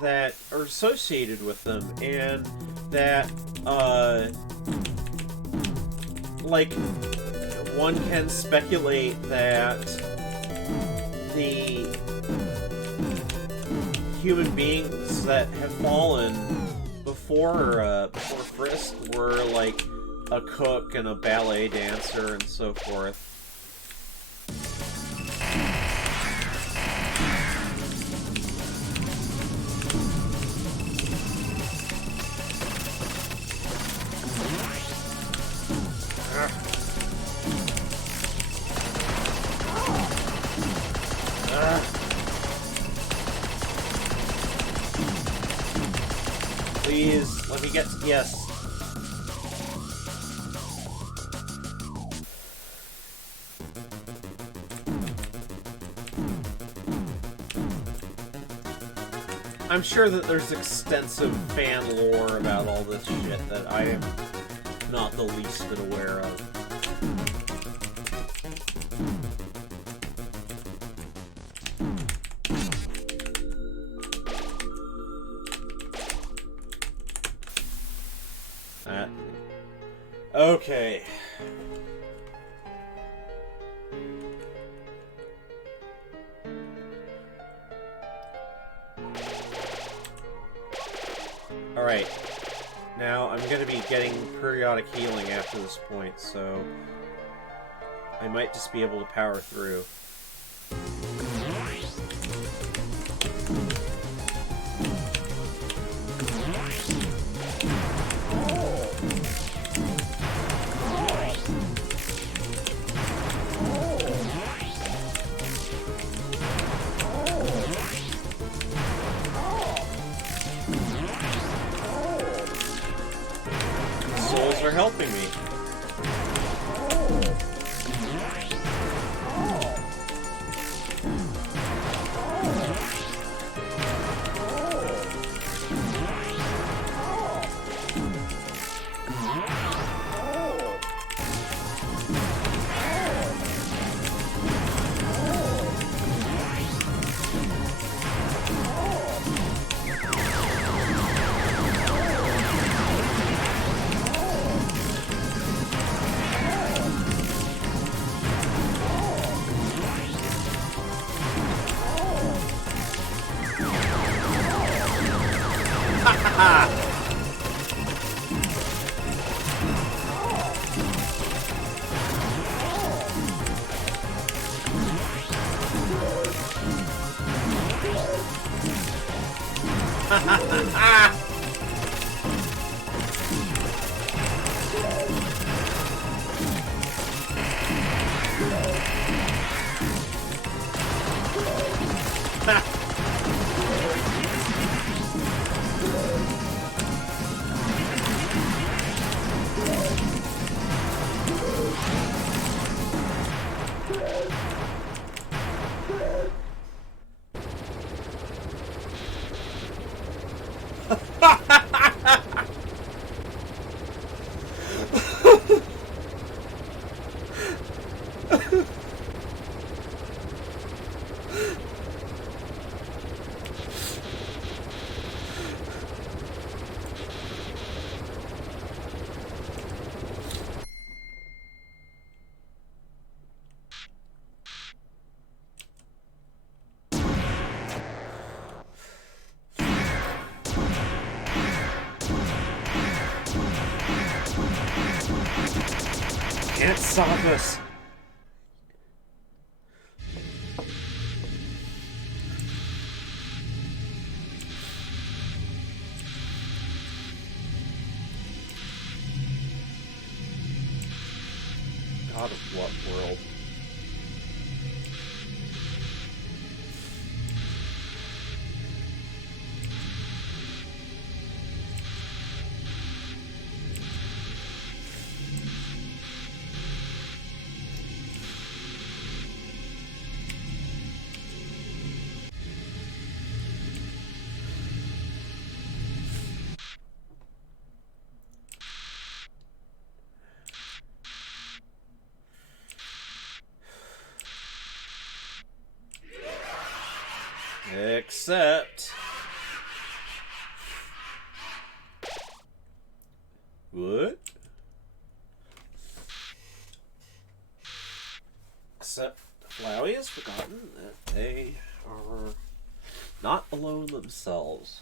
That are associated with them, and that, like, one can speculate that the human beings that have fallen before Frisk were, like, a cook and a ballet dancer and so forth. Please, let me get... Yes. I'm sure that there's extensive fan lore about all this shit that I am not the least bit aware of. Okay. Alright. Now, I'm going to be getting periodic healing after this point, so I might just be able to power through. Souls are helping me. Can't stop us. God of what world? Except... What? Except Flowey has forgotten that they are not alone themselves.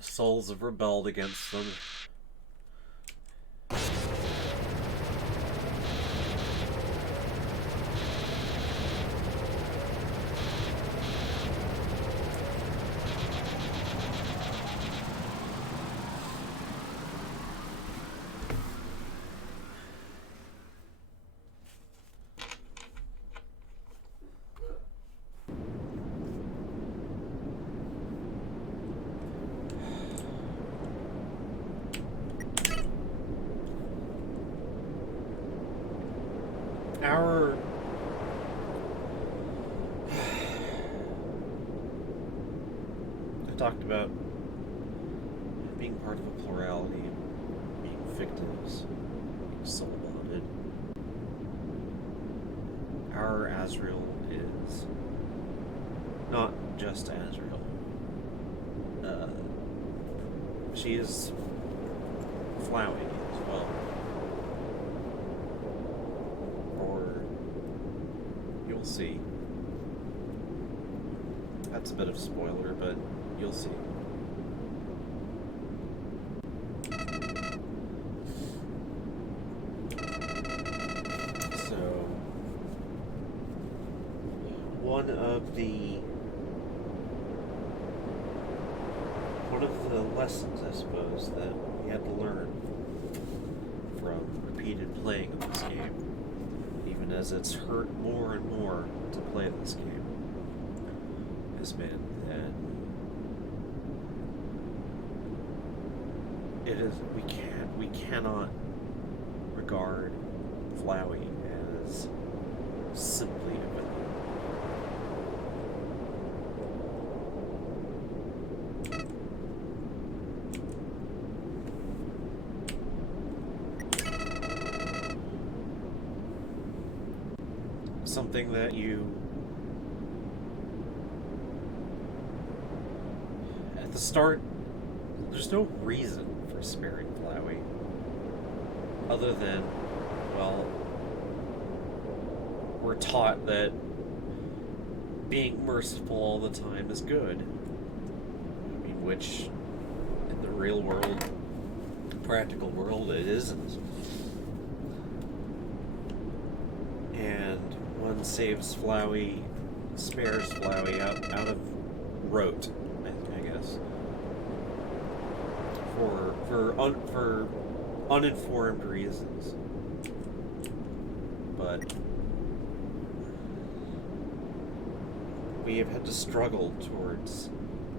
Souls have rebelled against them. I talked about being part of a plurality, being victims, being soul bonded. Our Azrael is not just Azrael. She is Flowey as well. Or you'll see. That's a bit of a spoiler, but you'll see. So, one of the lessons, I suppose, that we had to learn from repeated playing of this game, even as it's hurt more and more to play this game, has been that we cannot regard Flowey as simply a villain. Something that at the start, there's no reason for sparing Flowey, other than, well, we're taught that being merciful all the time is good. I mean, which, in the real world, practical world, it isn't. And one saves Flowey, spares Flowey out of rote, I guess, for uninformed reasons. But we have had to struggle towards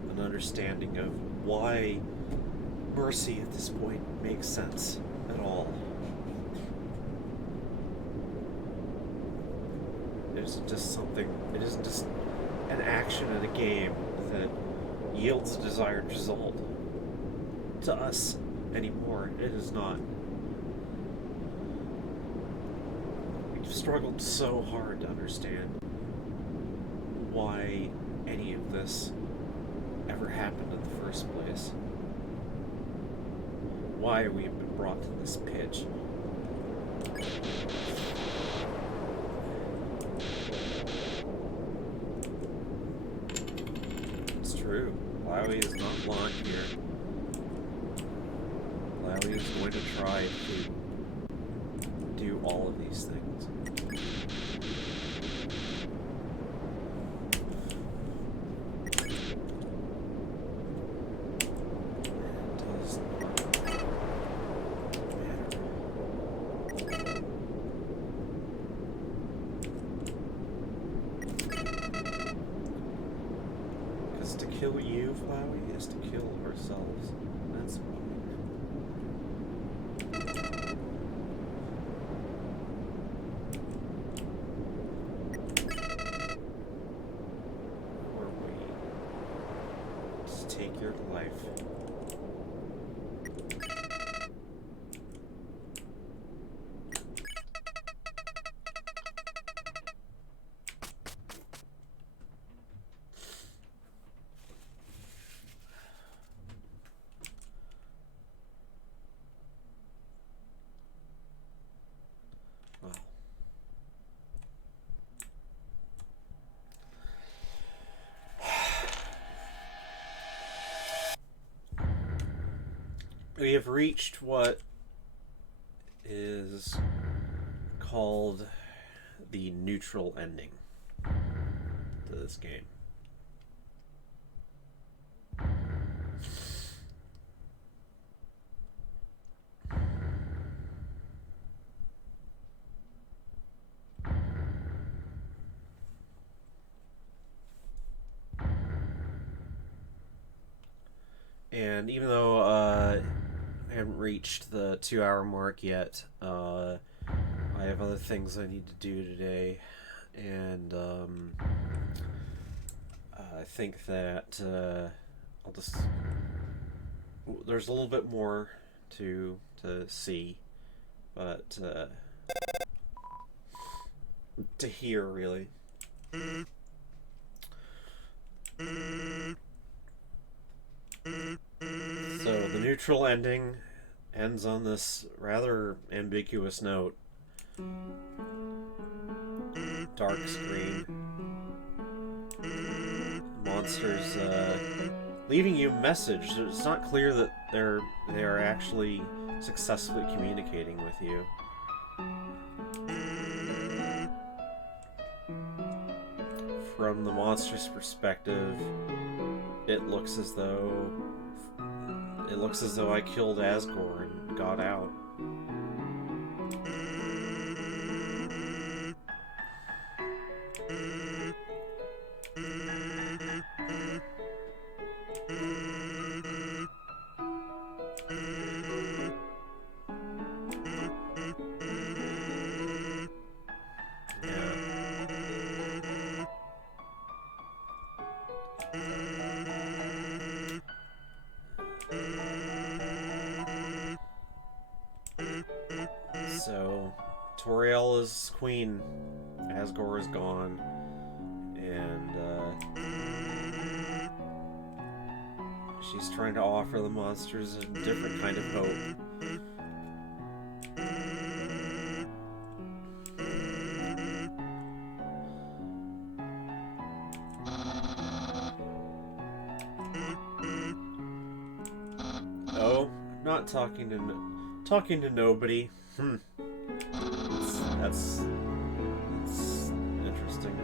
an understanding of why mercy at this point makes sense at all. It isn't just an action in a game that yields a desired result to us anymore. It is not. We've struggled so hard to understand why any of this ever happened in the first place. Why we have been brought to this pitch. It's true. Flowey is not blind here. Flowey is going to try to do all of these things. To kill you, Flowey, is to kill ourselves. That's why. Or we just take your life. We have reached what is called the neutral ending to this game. And even though I haven't reached the 2 hour mark yet, I have other things I need to do today, and I think that I'll just. There's a little bit more to see, but to hear really. So the neutral ending ends on this rather ambiguous note. Dark screen. Monsters leaving you a message. It's not clear that they are actually successfully communicating with you. From the monster's perspective, it looks as though I killed Asgore and got out. So, Toriel is queen, Asgore is gone, and she's trying to offer the monsters a different kind of hope. Oh, I'm not talking to nobody. That's interesting.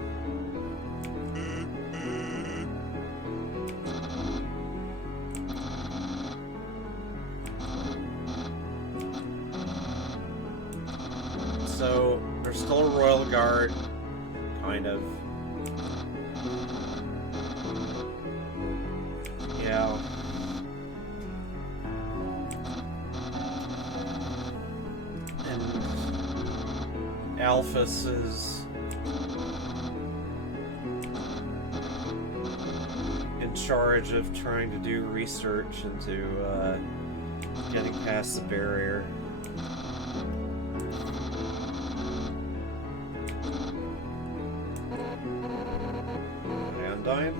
So there's still a royal guard, kind of. Yeah. Alphys is in charge of trying to do research into getting past the barrier. Undyne?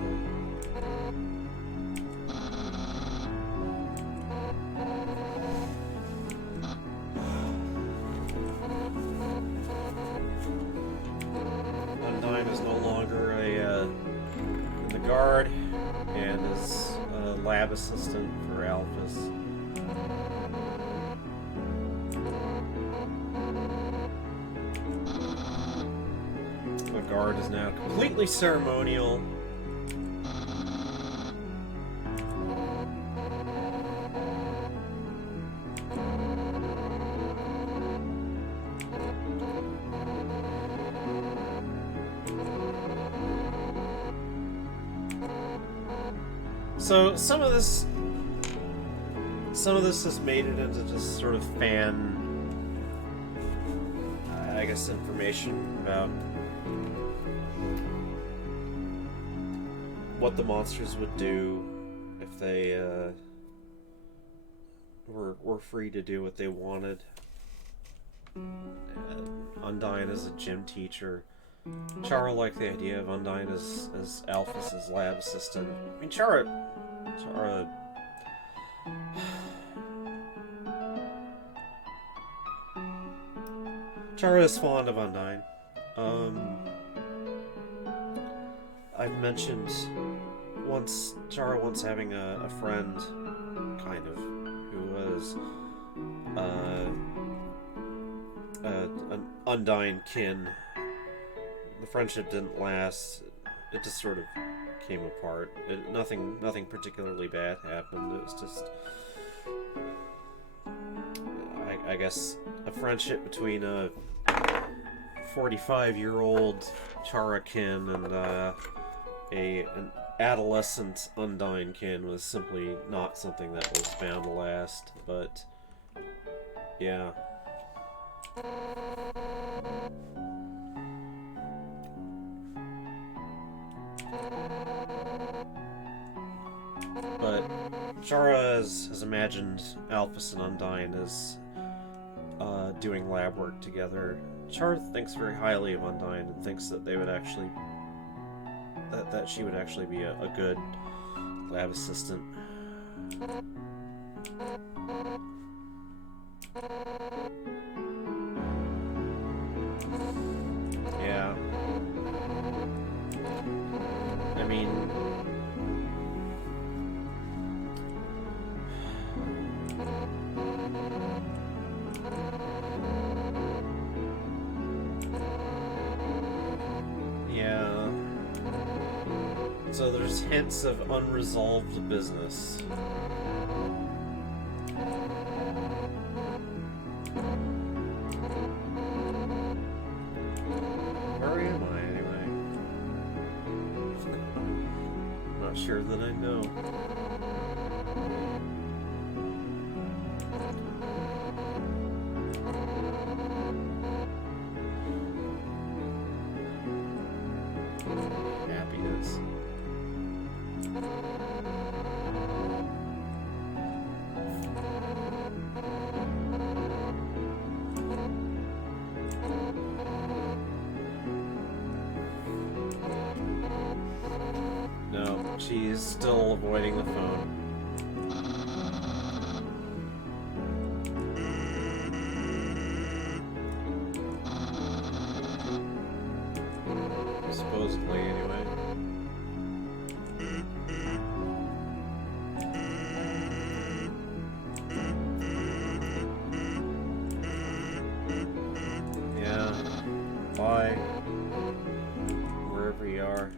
Is no longer in the guard and is a lab assistant for Alphys. The guard is now completely ceremonial. So some of this has made it into just sort of fan, I guess, information about what the monsters would do if they were free to do what they wanted. Undyne is a gym teacher. Chara liked the idea of Undyne as Alphys' lab assistant. I mean, Chara is fond of Undyne. I've mentioned Chara once having a friend, kind of, who Chara's an undying kin. The friendship didn't last. It just sort of came apart. Nothing particularly bad happened. It was just, I guess, a friendship between a 45-year-old Chara kin and an adolescent undying kin was simply not something that was bound to last. But yeah. But Chara has imagined Alphys and Undyne as doing lab work together. Chara thinks very highly of Undyne and thinks that they would actually that she would actually be a good lab assistant. Yeah. I mean, yeah. So there's hints of unresolved business. Where am I anyway? Not sure that I know. Happiness. No, she's still avoiding the phone. Supposedly, anyway. Yeah. Bye. Wherever you are.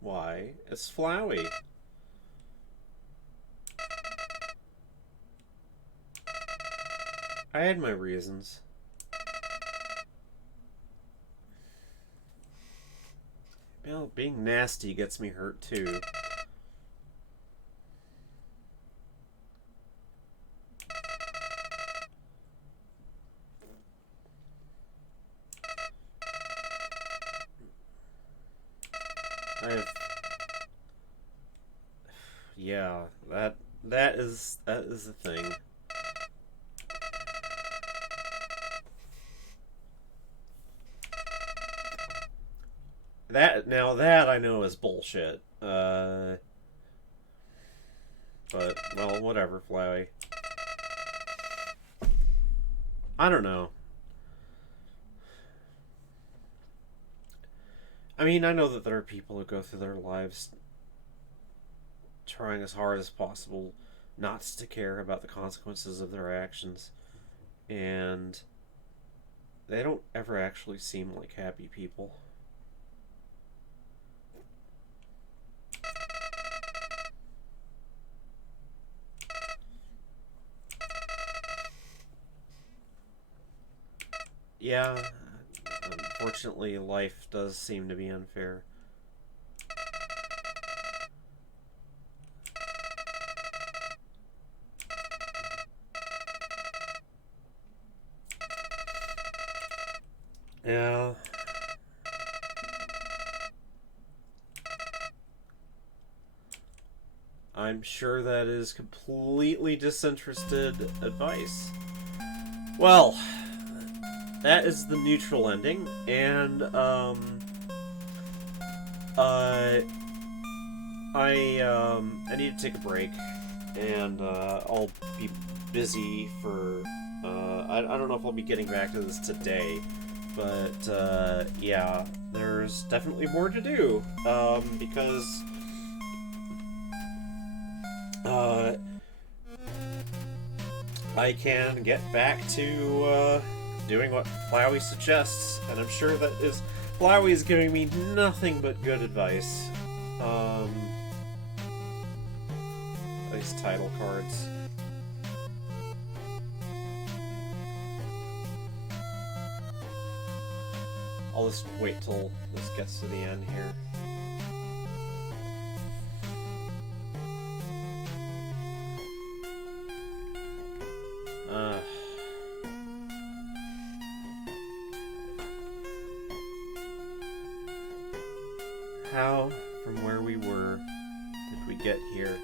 Why? It's Flowey. I had my reasons. Well, being nasty gets me hurt too. Yeah, that is the thing. That I know is bullshit. But well, whatever, Flowey. I don't know. I mean, I know that there are people who go through their lives trying as hard as possible not to care about the consequences of their actions, and they don't ever actually seem like happy people. Yeah, unfortunately, life does seem to be unfair. Yeah. I'm sure that is completely disinterested advice. Well, that is the neutral ending, and I need to take a break, and I'll be busy for I don't know if I'll be getting back to this today, But, yeah, there's definitely more to do, because, I can get back to, doing what Flowey suggests, and I'm sure that Flowey is giving me nothing but good advice. These title cards. I'll just wait till this gets to the end here. How, from where we were, did we get here?